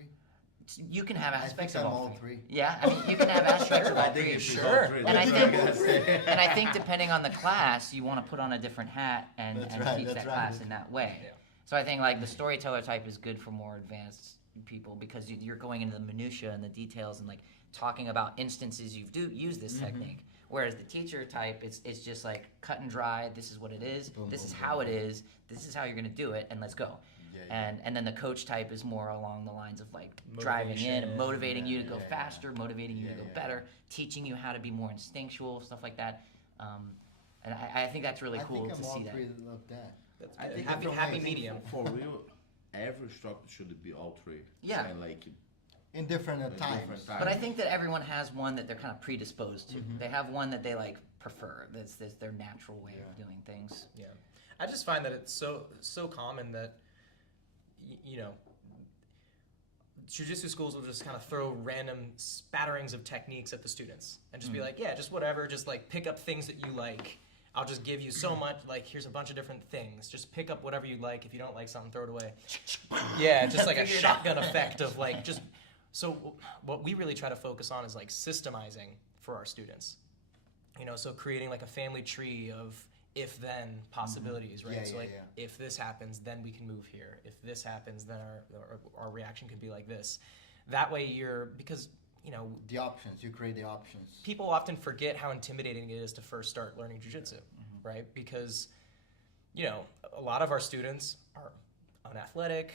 you can have aspects I think of I'm all all 3. 3. Yeah, I mean you can have aspects of all I think 3. it's Sure. all 3. And I That's what I'm think- gonna say. And I think depending on the class, you want to put on a different hat and That's teach right, that that's class right. in that way. Yeah. So I think like the storyteller type is good for more advanced people, because you're going into the minutia and the details and like talking about instances you've used this technique. Whereas the teacher type, it's just like cut and dry. This is what it is. Boom, This is boom, how boom. it is. This is how you're gonna do it, and let's go. And then the coach type is more along the lines of like driving in and motivating you to go faster, motivating you to go better, teaching you how to be more instinctual, stuff like that. And I think that's really cool I think to I'm all see that. 3 of that. That's I good. think happy, it's happy amazing. medium. For real, every instructor should be all 3. Yeah. And like In different at times. different But I think that everyone has one that they're kind of predisposed to. They have one that they like prefer. That's their natural way of doing things. Yeah, I just find that it's so common that you know, jiu-jitsu schools will just kind of throw random spatterings of techniques at the students and just be like, yeah, just whatever, just like pick up things that you like. I'll just give you so much, like here's a bunch of different things. Just pick up whatever you like. If you don't like something, throw it away. Yeah, just like a Figure it out. shotgun effect of like just. So what we really try to focus on is like systemizing for our students. You know, so creating like a family tree of if-then possibilities, right? Yeah, so yeah, like, yeah. if this happens, then we can move here. If this happens, then our reaction could be like this. That way because, you know, The options. You create the options. people often forget how intimidating it is to first start learning jiu-jitsu, right? Because, you know, a lot of our students are unathletic,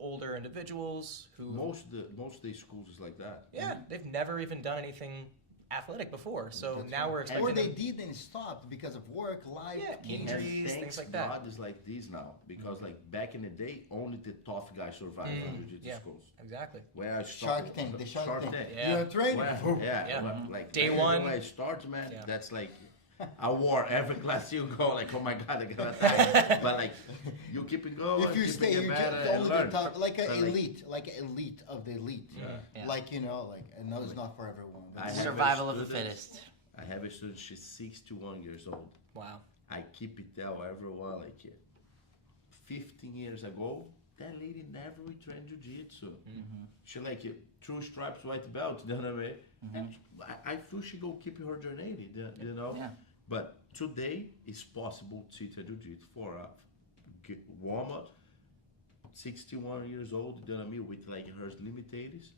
older individuals who... most of the schools is like that. Yeah, they've never even done anything athletic before. So That's now right. we're expecting Or they them- did and stopped because of work, life. Yeah, kids. And injuries, thanks things like that. God is like this now, because like back in the day, only the tough guys survived from jiu-jitsu yeah. schools. Exactly. Where I Shark started, Tank. The Shark Tank. Yeah. You're a trainer. Where, yeah, Yeah. well, like Day man, one. when I start, man, Yeah. that's like a war. Every class you go, like, oh my God, I gotta die. But like, you keep it going. If you keep stay, it you're better just and only the learn. top, like an But, elite of the elite. Yeah. Like, you know, like, I know it's not for everyone. But I have Survival a of the student- fittest. I have a student, she's 61 years old. Wow. I keep it tell everyone, like, 15 years ago, that lady never retrained jiu-jitsu. She like two stripes, white belt, you know what I mean? And I feel she go keep her journey, you know? Yeah. But today, it's possible to teach jiu-jitsu for a woman, 61 years old, you know what I mean, with like her limitations.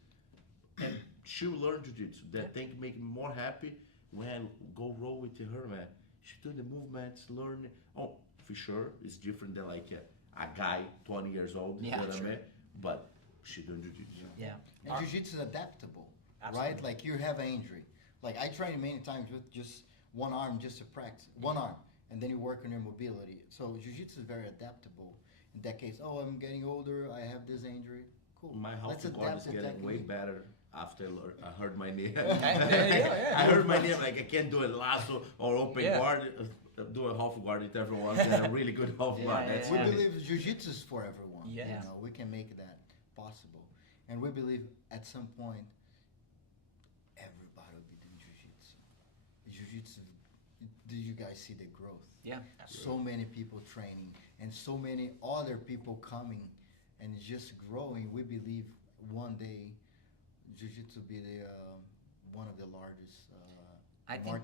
And she'll learn jiu-jitsu. That thing make me more happy when I go roll with her, man. She do the movements, learn. Oh, for sure, it's different than like a guy 20 years old, you Yeah, know what sure. I mean? But she doing jiu-jitsu. Yeah. And jiu-jitsu is adaptable, Absolutely. right? Like you have an injury. Like I train many times with just one arm just to practice, one arm, and then you work on your mobility. So jiu-jitsu is very adaptable. In that case, oh, I'm getting older, I have this injury, cool. My Let's half guard adapt is the getting way technique. better after I hurt my knee. Yeah. I hurt my knee. Like I can't do a lasso or open Yeah. guard. Do a half guard if everyone and a really good half guard. That's We Yeah. believe jiu-jitsu is for everyone. Yeah. You know, we can make that possible. And we believe at some point, everybody will be doing jiu-jitsu. Jiu-jitsu, do you guys see the growth? Yeah. So many people training and so many other people coming and just growing. We believe one day jiu-jitsu will be the one of the largest I think-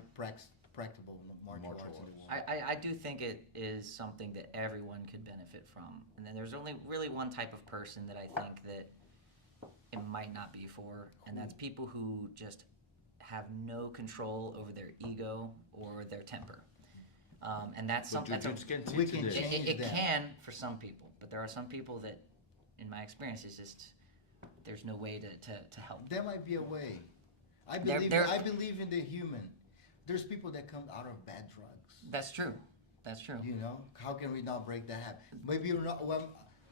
practicable martial arts in the world. I do think it is something that everyone could benefit from. And then there's only really one type of person that I think that it might not be for, and that's people who just have no control over their ego or their temper. And that's But something jiu-jitsu can we teach can you this. change it that. can for some people, but there are some people that, in my experience, it's just there's no way to help. There might be a way. I There- believe. there- I believe in the human. There's people that come out of bad drugs. That's true. That's true. You know, how can we not break that habit? Maybe you're not. Well,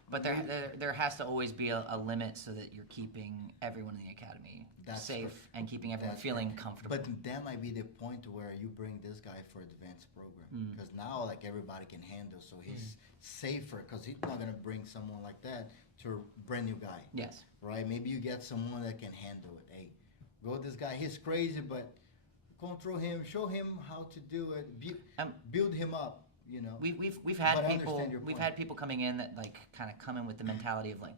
But there has to always be a limit so that you're keeping everyone in the academy That's safe correct. and keeping everyone That's feeling correct. comfortable. But that might be the point where you bring this guy for advanced program because now like everybody can handle, so he's safer because he's not gonna bring someone like that to a brand new guy, Yes. right? Maybe you get someone that can handle it. Hey, go with this guy. He's crazy, but control him. Show him how to do it. Build him up. You know. We've had But I people understand your we've point. had people coming in that like kind of come in with the mentality of like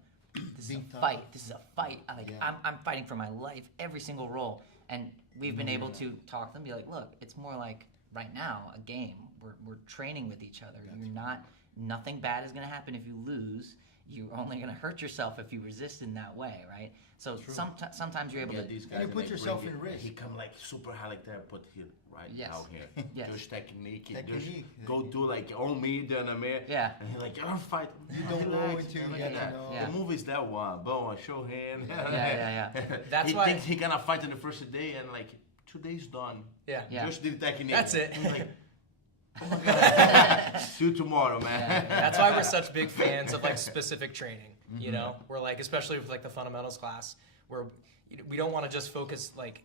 this is Being a tough. fight. This is a fight. Yeah. I'm fighting for my life every single roll. And we've been able to talk to them, be like, look, it's more like right now a game. We're training with each other. You're not nothing bad is gonna happen if you lose. You're only gonna hurt yourself if you resist in that way, right? So sometimes you're able Yeah, to. these And guys you put like yourself bring in it- risk. He come like super high like that, put here right Yes. out here. Yes. Just technique. Technique. Just go do like on me, then I'm here. Yeah. And he like, I'm fight. You don't know Relax, until man, you look get at to that. know. Yeah. The move is that one. Boom, I show him. Yeah. That's he why- thinks he gonna fight in the first day and like 2 days done. Yeah. Yeah. Just did technique. That's it. He's like, oh my God. See you tomorrow, man. That's why we're such big fans of like specific training. You know, we're like, especially with like the fundamentals class, where we don't want to just focus like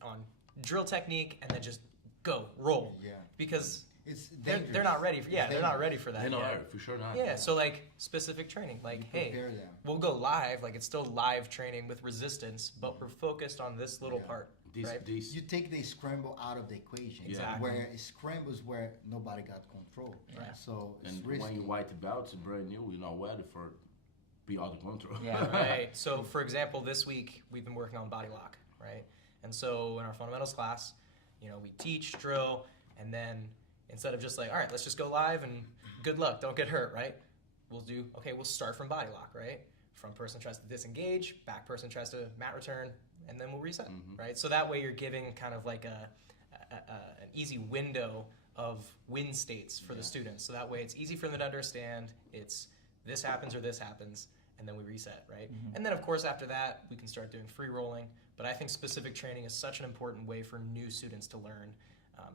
on drill technique and then just go roll. Yeah. Because It's they're dangerous. not ready for It's they're not ready for that. They know yet. her, for sure not. Yeah, so like specific training, like You hey, prepare them. we'll go live, like it's still live training with resistance, but we're focused on this little Yeah. part, This, right? this, You take the scramble out of the equation. Exactly. Where scramble is where nobody got control. Right. So it's and risky. when you white belts, brand new, you're not ready for be out of control. Yeah. Right. So, for example, this week we've been working on body lock, right? And so in our fundamentals class, you know, we teach, drill, and then instead of just like, all right, let's just go live and good luck, don't get hurt, right? We'll start from body lock, right? Front person tries to disengage, back person tries to mat return, and then we'll reset, right? So that way you're giving kind of like an easy window of win states for the students. So that way it's easy for them to understand. It's this happens or this happens, and then we reset, right? And then of course after that we can start doing free rolling. But I think specific training is such an important way for new students to learn.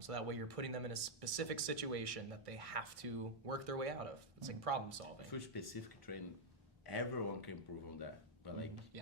So that way you're putting them in a specific situation that they have to work their way out of. It's like problem solving. For specific training, everyone can improve on that. But like, Yeah.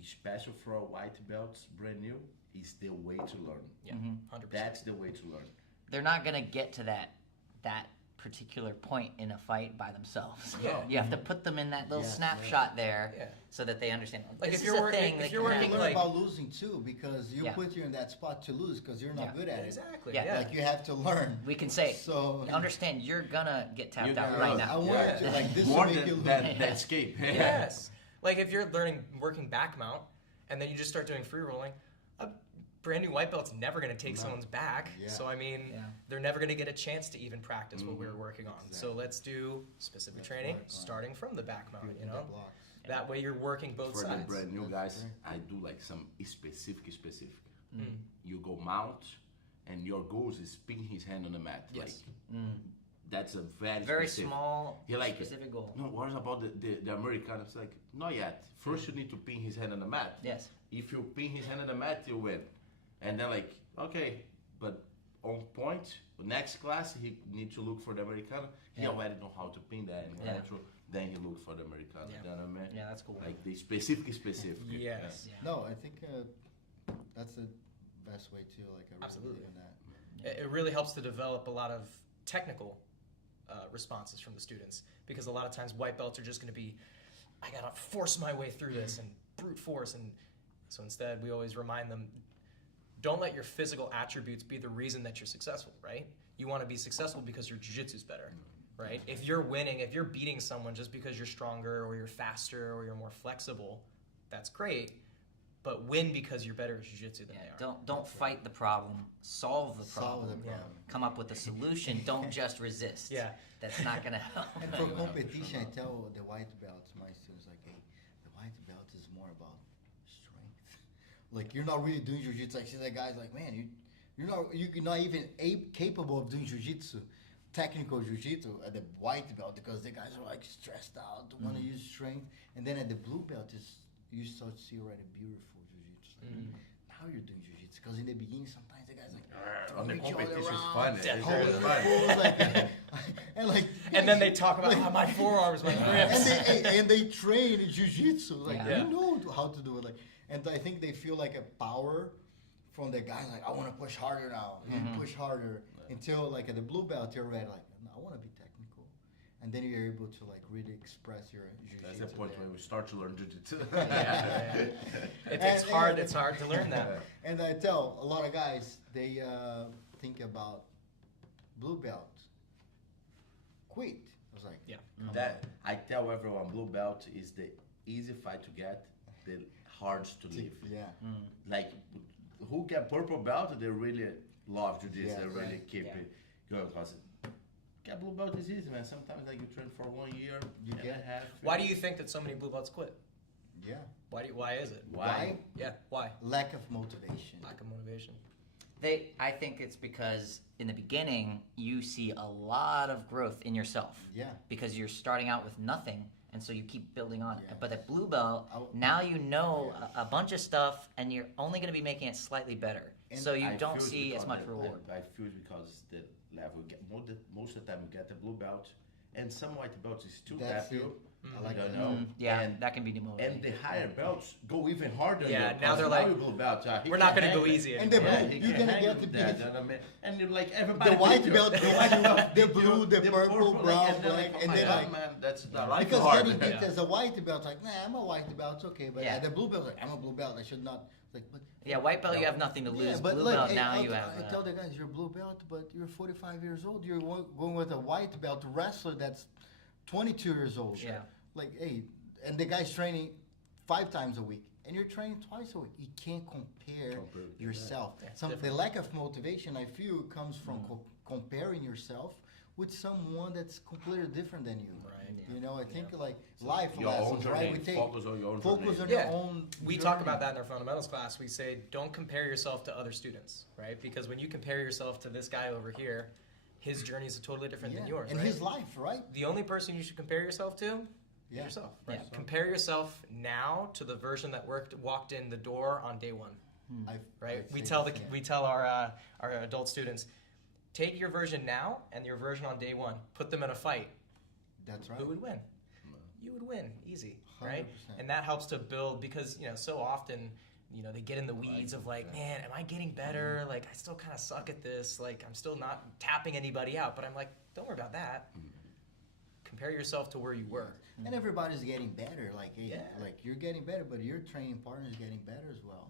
especially for white belts, brand new, is the way to learn. Yeah, 100%. That's the way to learn. They're not gonna get to that particular point in a fight by themselves. Yeah. You have to put them in that little Yes, snapshot there Yeah. so that they understand. Like, this if you're is a working- thing if that you're can working You happen. learn like- about losing too because you Yeah. put you in that spot to lose because you're not Yeah. good at it. Exactly. Yeah. Yeah. Like you have to learn. we can say, So understand you're gonna get tapped You're out gonna right lose. I now. want Yeah. to like this More will make you than lose. that escape. Yes. Like if you're working back mount and then you just start doing free rolling, a brand new white belt's never going to take someone's back. Yeah. So I mean, Yeah. they're never going to get a chance to even practice what we're working on. So Exactly. let's do specific Let's training work on it. starting from the back mount, you Building know? the blocks. That way you're working both For the sides. brand new That's guys, right. I do like some specific. You go mount, and your goal is spin his hand on the mat. Yes. Like, that's a very Very specific. small, He like specific goal. No, what about the American? It's like, not yet. First you need to pin his hand on the mat. Yes. If you pin his hand on the mat, you win. And then like, okay, but on point, next class he need to look for the Americano. He Yeah. already know how to pin that and Yeah. how to then he looked for the Americano. Yeah. You know what I mean? Yeah, that's cool. Like the specific. Yes. Yeah. No, I think that's the best way too. Like I really Absolutely. believe in that. It really helps to develop a lot of technical responses from the students, because a lot of times white belts are just going to be, I got to force my way through this and brute force. And so instead, we always remind them, don't let your physical attributes be the reason that you're successful, right? You want to be successful because your jiu-jitsu's better, right? If you're winning, if you're beating someone just because you're stronger or you're faster or you're more flexible, that's great. But win because you're better at jiu-jitsu than they are. Don't fight the problem. Solve the problem. Solve the problem. Come up with a solution. Don't just resist. Yeah. That's not gonna help. And for competition, I tell the white belts, my students, like, hey, the white belt is more about strength. Like, you're not really doing jiu-jitsu. I see that guy's like, man, you're not even capable of doing jiu-jitsu, technical jiu-jitsu at the white belt, because the guys are like stressed out, don't want to use strength. And then at the blue belt, you start to see already beautiful jiu-jitsu. Now you're doing jiu-jitsu, because in the beginning, sometimes the guys like On the each other competition is around, fun. It's holding really the fun. pose, like, and like, And then they talk about my forearms, my grips. and they train jiu-jitsu, like Yeah. you know how to do it, like, and I think they feel like a power from the guys, like, I want to push harder now, and push harder, until like at the blue belt you're already like, no, I want to be technical, and then you're able to like really express your jiu-jitsu. That's the point there. when we start to learn jiu-jitsu. It's hard. It's hard to learn that. And I tell a lot of guys, they think about blue belt, quit. I was like, Yeah. That I tell everyone, blue belt is the easy fight to get, the hardest to leave. yeah. Like who get purple belt, they really love jiu-jitsu. Yeah, they really right. keep Yeah. it going. Cause get blue belt is easy, man. Sometimes like you train for 1 year, You and get- a half. Why do you think that so many blue belts quit? Yeah. Why is it? Why? Yeah. Why? Lack of motivation. Lack of motivation. I think it's because in the beginning you see a lot of growth in yourself. Yeah. Because you're starting out with nothing, and so you keep building on. Yeah. But at blue belt, now you know a bunch of stuff, and you're only going to be making it slightly better. And So you I don't feel see because as much that- reward. I feel because the level you get most of the time you get the blue belt, and some white belts is still That's tap you. it. I like You that. know? Yeah, And that can be demotivating. And the higher belts go even harder. Yeah, though, now 'cause they're like, you blue belt. He We're not can going to go hang easy And the anymore. blue- he you're can gonna hang get with the that, biggest- you know what I mean? And you're like everybody. The white beat you. belt, the blue, the purple, brown, and they're black, oh and my then God, like, man, that's the life because hard. getting beat Yeah. as a white belt, like, nah, I'm a white belt, it's okay. But Yeah. at the blue belt, like, I'm a blue belt, I should not. Like, but Yeah, white belt, you have nothing to lose. but Blue like, belt, hey, now I'll you have. I tell the guys, you're blue belt, but you're 45 years old. You're going with a white belt wrestler that's 22 years old. Yeah. Like, hey, and the guy's training 5 times a week, and you're training twice a week. You can't compare yourself. Yeah, it's The different. lack of motivation, I feel, comes from comparing yourself with someone that's completely different than you. Right. You know, I think like life Your own lessons, right? journey. We take Focus on your own focus journey. on Yeah. your own. We journey. talk about that in our fundamentals class. We say, don't compare yourself to other students, right? Because when you compare yourself to this guy over here, his journey is totally different than yours, and right? his life, right? The only person you should compare yourself to is Yeah. yourself. Yeah. Right? Compare yourself now to the version that walked in the door on day one. Right? We tell our adult students, take your version now and your version on day one. Put them in a fight. That's right. Who would win? You would win, easy, right? 100%. And that helps to build, because so often, they get in the weeds of like, man, am I getting better? Like, I still kind of suck at this. Like, I'm still not tapping anybody out. But I'm like, don't worry about that. Compare yourself to where you were. And everybody's getting better. Like, hey, Yeah. like you're getting better, but your training partner is getting better as well.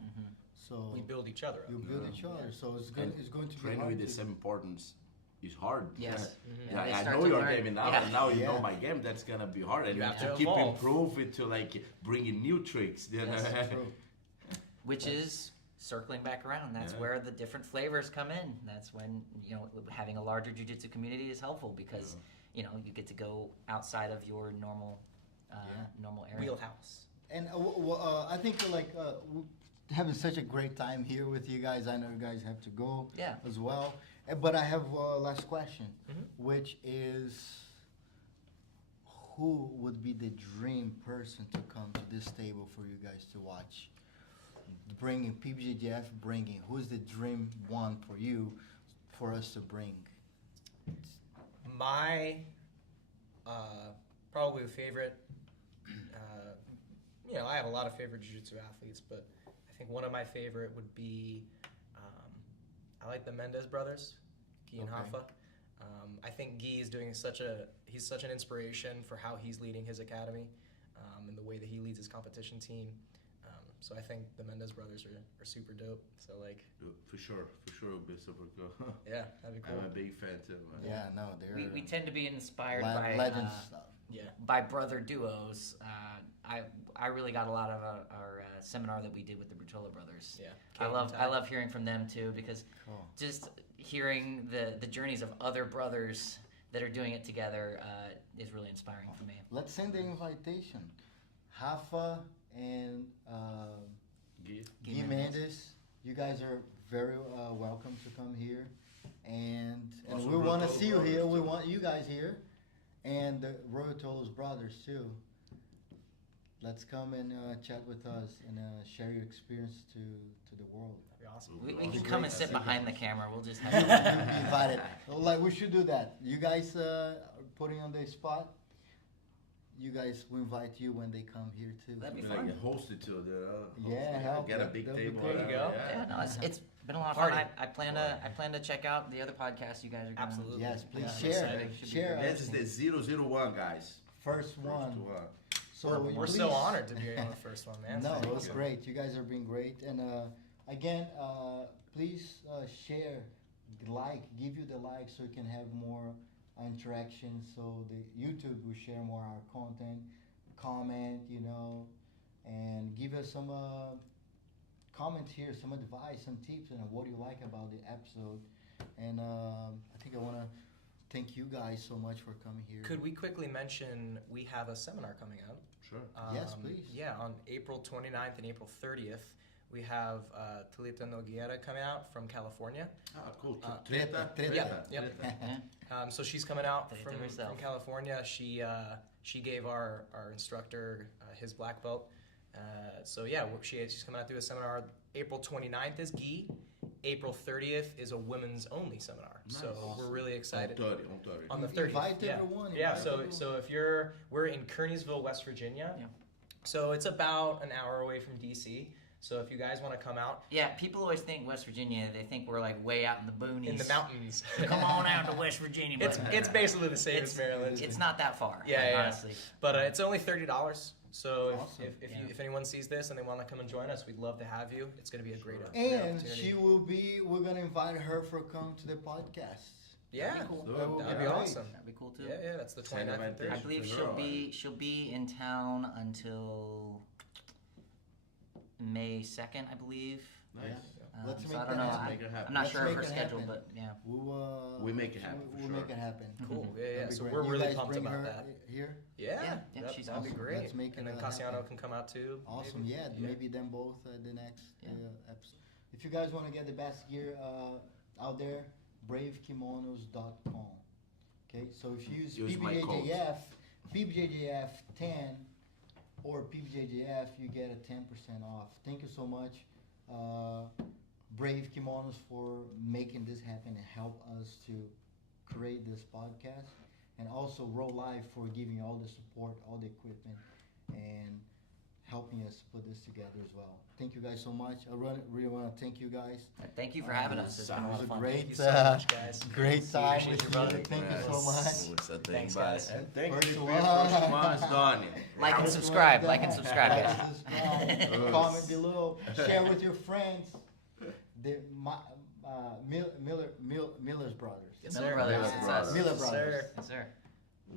So We build each other up. you build each other. So it's good. And It's going to be training hard with the to- same importance is hard. Yes. Yeah, They I start know to your learn. game now, Yeah. and now you know Yeah. my game. That's gonna be hard, and You you have have to to keep evolve. improving to like bring in new tricks. You know? That's true. Which is circling back around. That's Yeah. where the different flavors come in. That's when having a larger jiu-jitsu community is helpful because you get to go outside of your normal normal area. Wheelhouse. And I think having such a great time here with you guys. I know you guys have to go Yeah. as well. But I have a last question, Mhm. which is, who would be the dream person to come to this table for you guys to watch? Bringing PBJJF, who's the dream one for you, for us to bring? My probably the favorite. I have a lot of favorite jiu-jitsu athletes, but I think one of my favorite would be, I like the Mendez brothers, Guy and Okay. Hafa. I think Guy is he's such an inspiration for how he's leading his academy, and the way that he leads his competition team. So I think the Mendez brothers are super dope. So like, For sure, it'll be super cool. yeah, that'd be cool. I'm a big fan too, man. Yeah, no, they're We tend to be inspired by legend stuff. Yeah. by brother duos. I really got a lot of our seminar that we did with the Brutola brothers. Yeah. I love hearing from them too, because Cool. just hearing the journeys of other brothers that are doing it together is really inspiring for me. Let's send the invitation. Rafa and Gui? Guy Mendes, you guys are very welcome to come here, and Also we want to Royal see you Brothers here. We too. want you guys here, and the Royal Tolos brothers too. Let's come and chat with us and share your experience to the world. That'd be awesome. We That'd can be come great. and sit That'd be behind the great. camera. We'll just have You'll be invited. Like we should do that. You guys are putting on the spot. You guys, we invite you when they come here too. That'd be Be fun. like a hosted too. Yeah, help. Get a big That'd be table. great. There you go. Yeah, no, it's been a lot of Party. fun. I plan to check out the other podcasts you guys are doing. Absolutely. Yes, please Yeah, I'm share. excited. Should be Share. This is the 001, guys. First one. First one. So We're so please- honored to be on the first one, man. No, Thank it was you. great. You guys are being great. And again, please share, give you the like so you can have more interaction. So the YouTube will share more our content, comment, and give us some comments here, some advice, some tips, and what you like about the episode. And I think I want to thank you guys so much for coming here. Could we quickly mention we have a seminar coming up? Sure. Yes, please. Yeah, on April 29th and April 30th, we have Talita Nogueira coming out from California. Ah, cool. Treta. Yep. Yeah. So she's coming out Talita from herself. California. She gave our instructor his black belt. So yeah, she's coming out to do a seminar. April 29th is Gi. April 30th is a women's only seminar. So Nice. we're really excited. On 30. On the 30th. Invite yeah. everyone. Yeah, invite so everyone. so if we're in Kearneysville, West Virginia. Yeah. So it's about an hour away from DC. So if you guys want to come out Yeah, people always think West Virginia. They think we're like way out in the boonies. in the mountains, Come on out to West Virginia. it's basically the same It's- as Maryland. It's not that far. Yeah, yeah. honestly. But it's only $30. So Awesome. if anyone sees this and they want to come and join us, we'd love to have you. It's going to be a great And opportunity. we're gonna invite her for come to the podcast. Yeah, That'd be cool. That would that'd be be great. awesome. That'd be cool too. Yeah, that's the Send 29th and invitation. I 30th. believe Sure. she'll be in town until May 2nd, I believe. Nice. Let's So make I don't that know. happen. Make it happen. I'm not Let's sure of make her it schedule, happen. but yeah. We make it happen, for We'll sure. make it happen. Cool. Yeah, That'd yeah. be So great. we're You really guys pumped bring about her that. here. Yeah, Yeah, she's that'd be awesome. great. Let's make and then it Cassiano happen. can come out too. Awesome. maybe. Yeah, maybe them both the next Yeah. episode. If you guys want to get the best gear out there, bravekimonos.com. Okay, so if you use Use my code. PBJJF 10 or PBJJF, you get a 10% off. Thank you so much, Brave Kimonos, for making this happen and help us to create this podcast, and also Roll Live for giving all the support, all the equipment, and helping us put this together as well. Thank you guys so much. I really want to thank you guys. Thank you for having us. It's been a It lot was of a fun. great, Thank you so much, guys. great time Appreciate with you, you. brother. Thank you so much. Thanks, guys. And thank First you for one. your first one's done. Like and First subscribe. one Like and done. subscribe, Like guys. and subscribe. Comment below. Share with your friends. Miller's brothers. Yes, Miller sir. Brothers. Miller It's us. Brothers. Miller Yes, Brothers. sir. Yes, sir.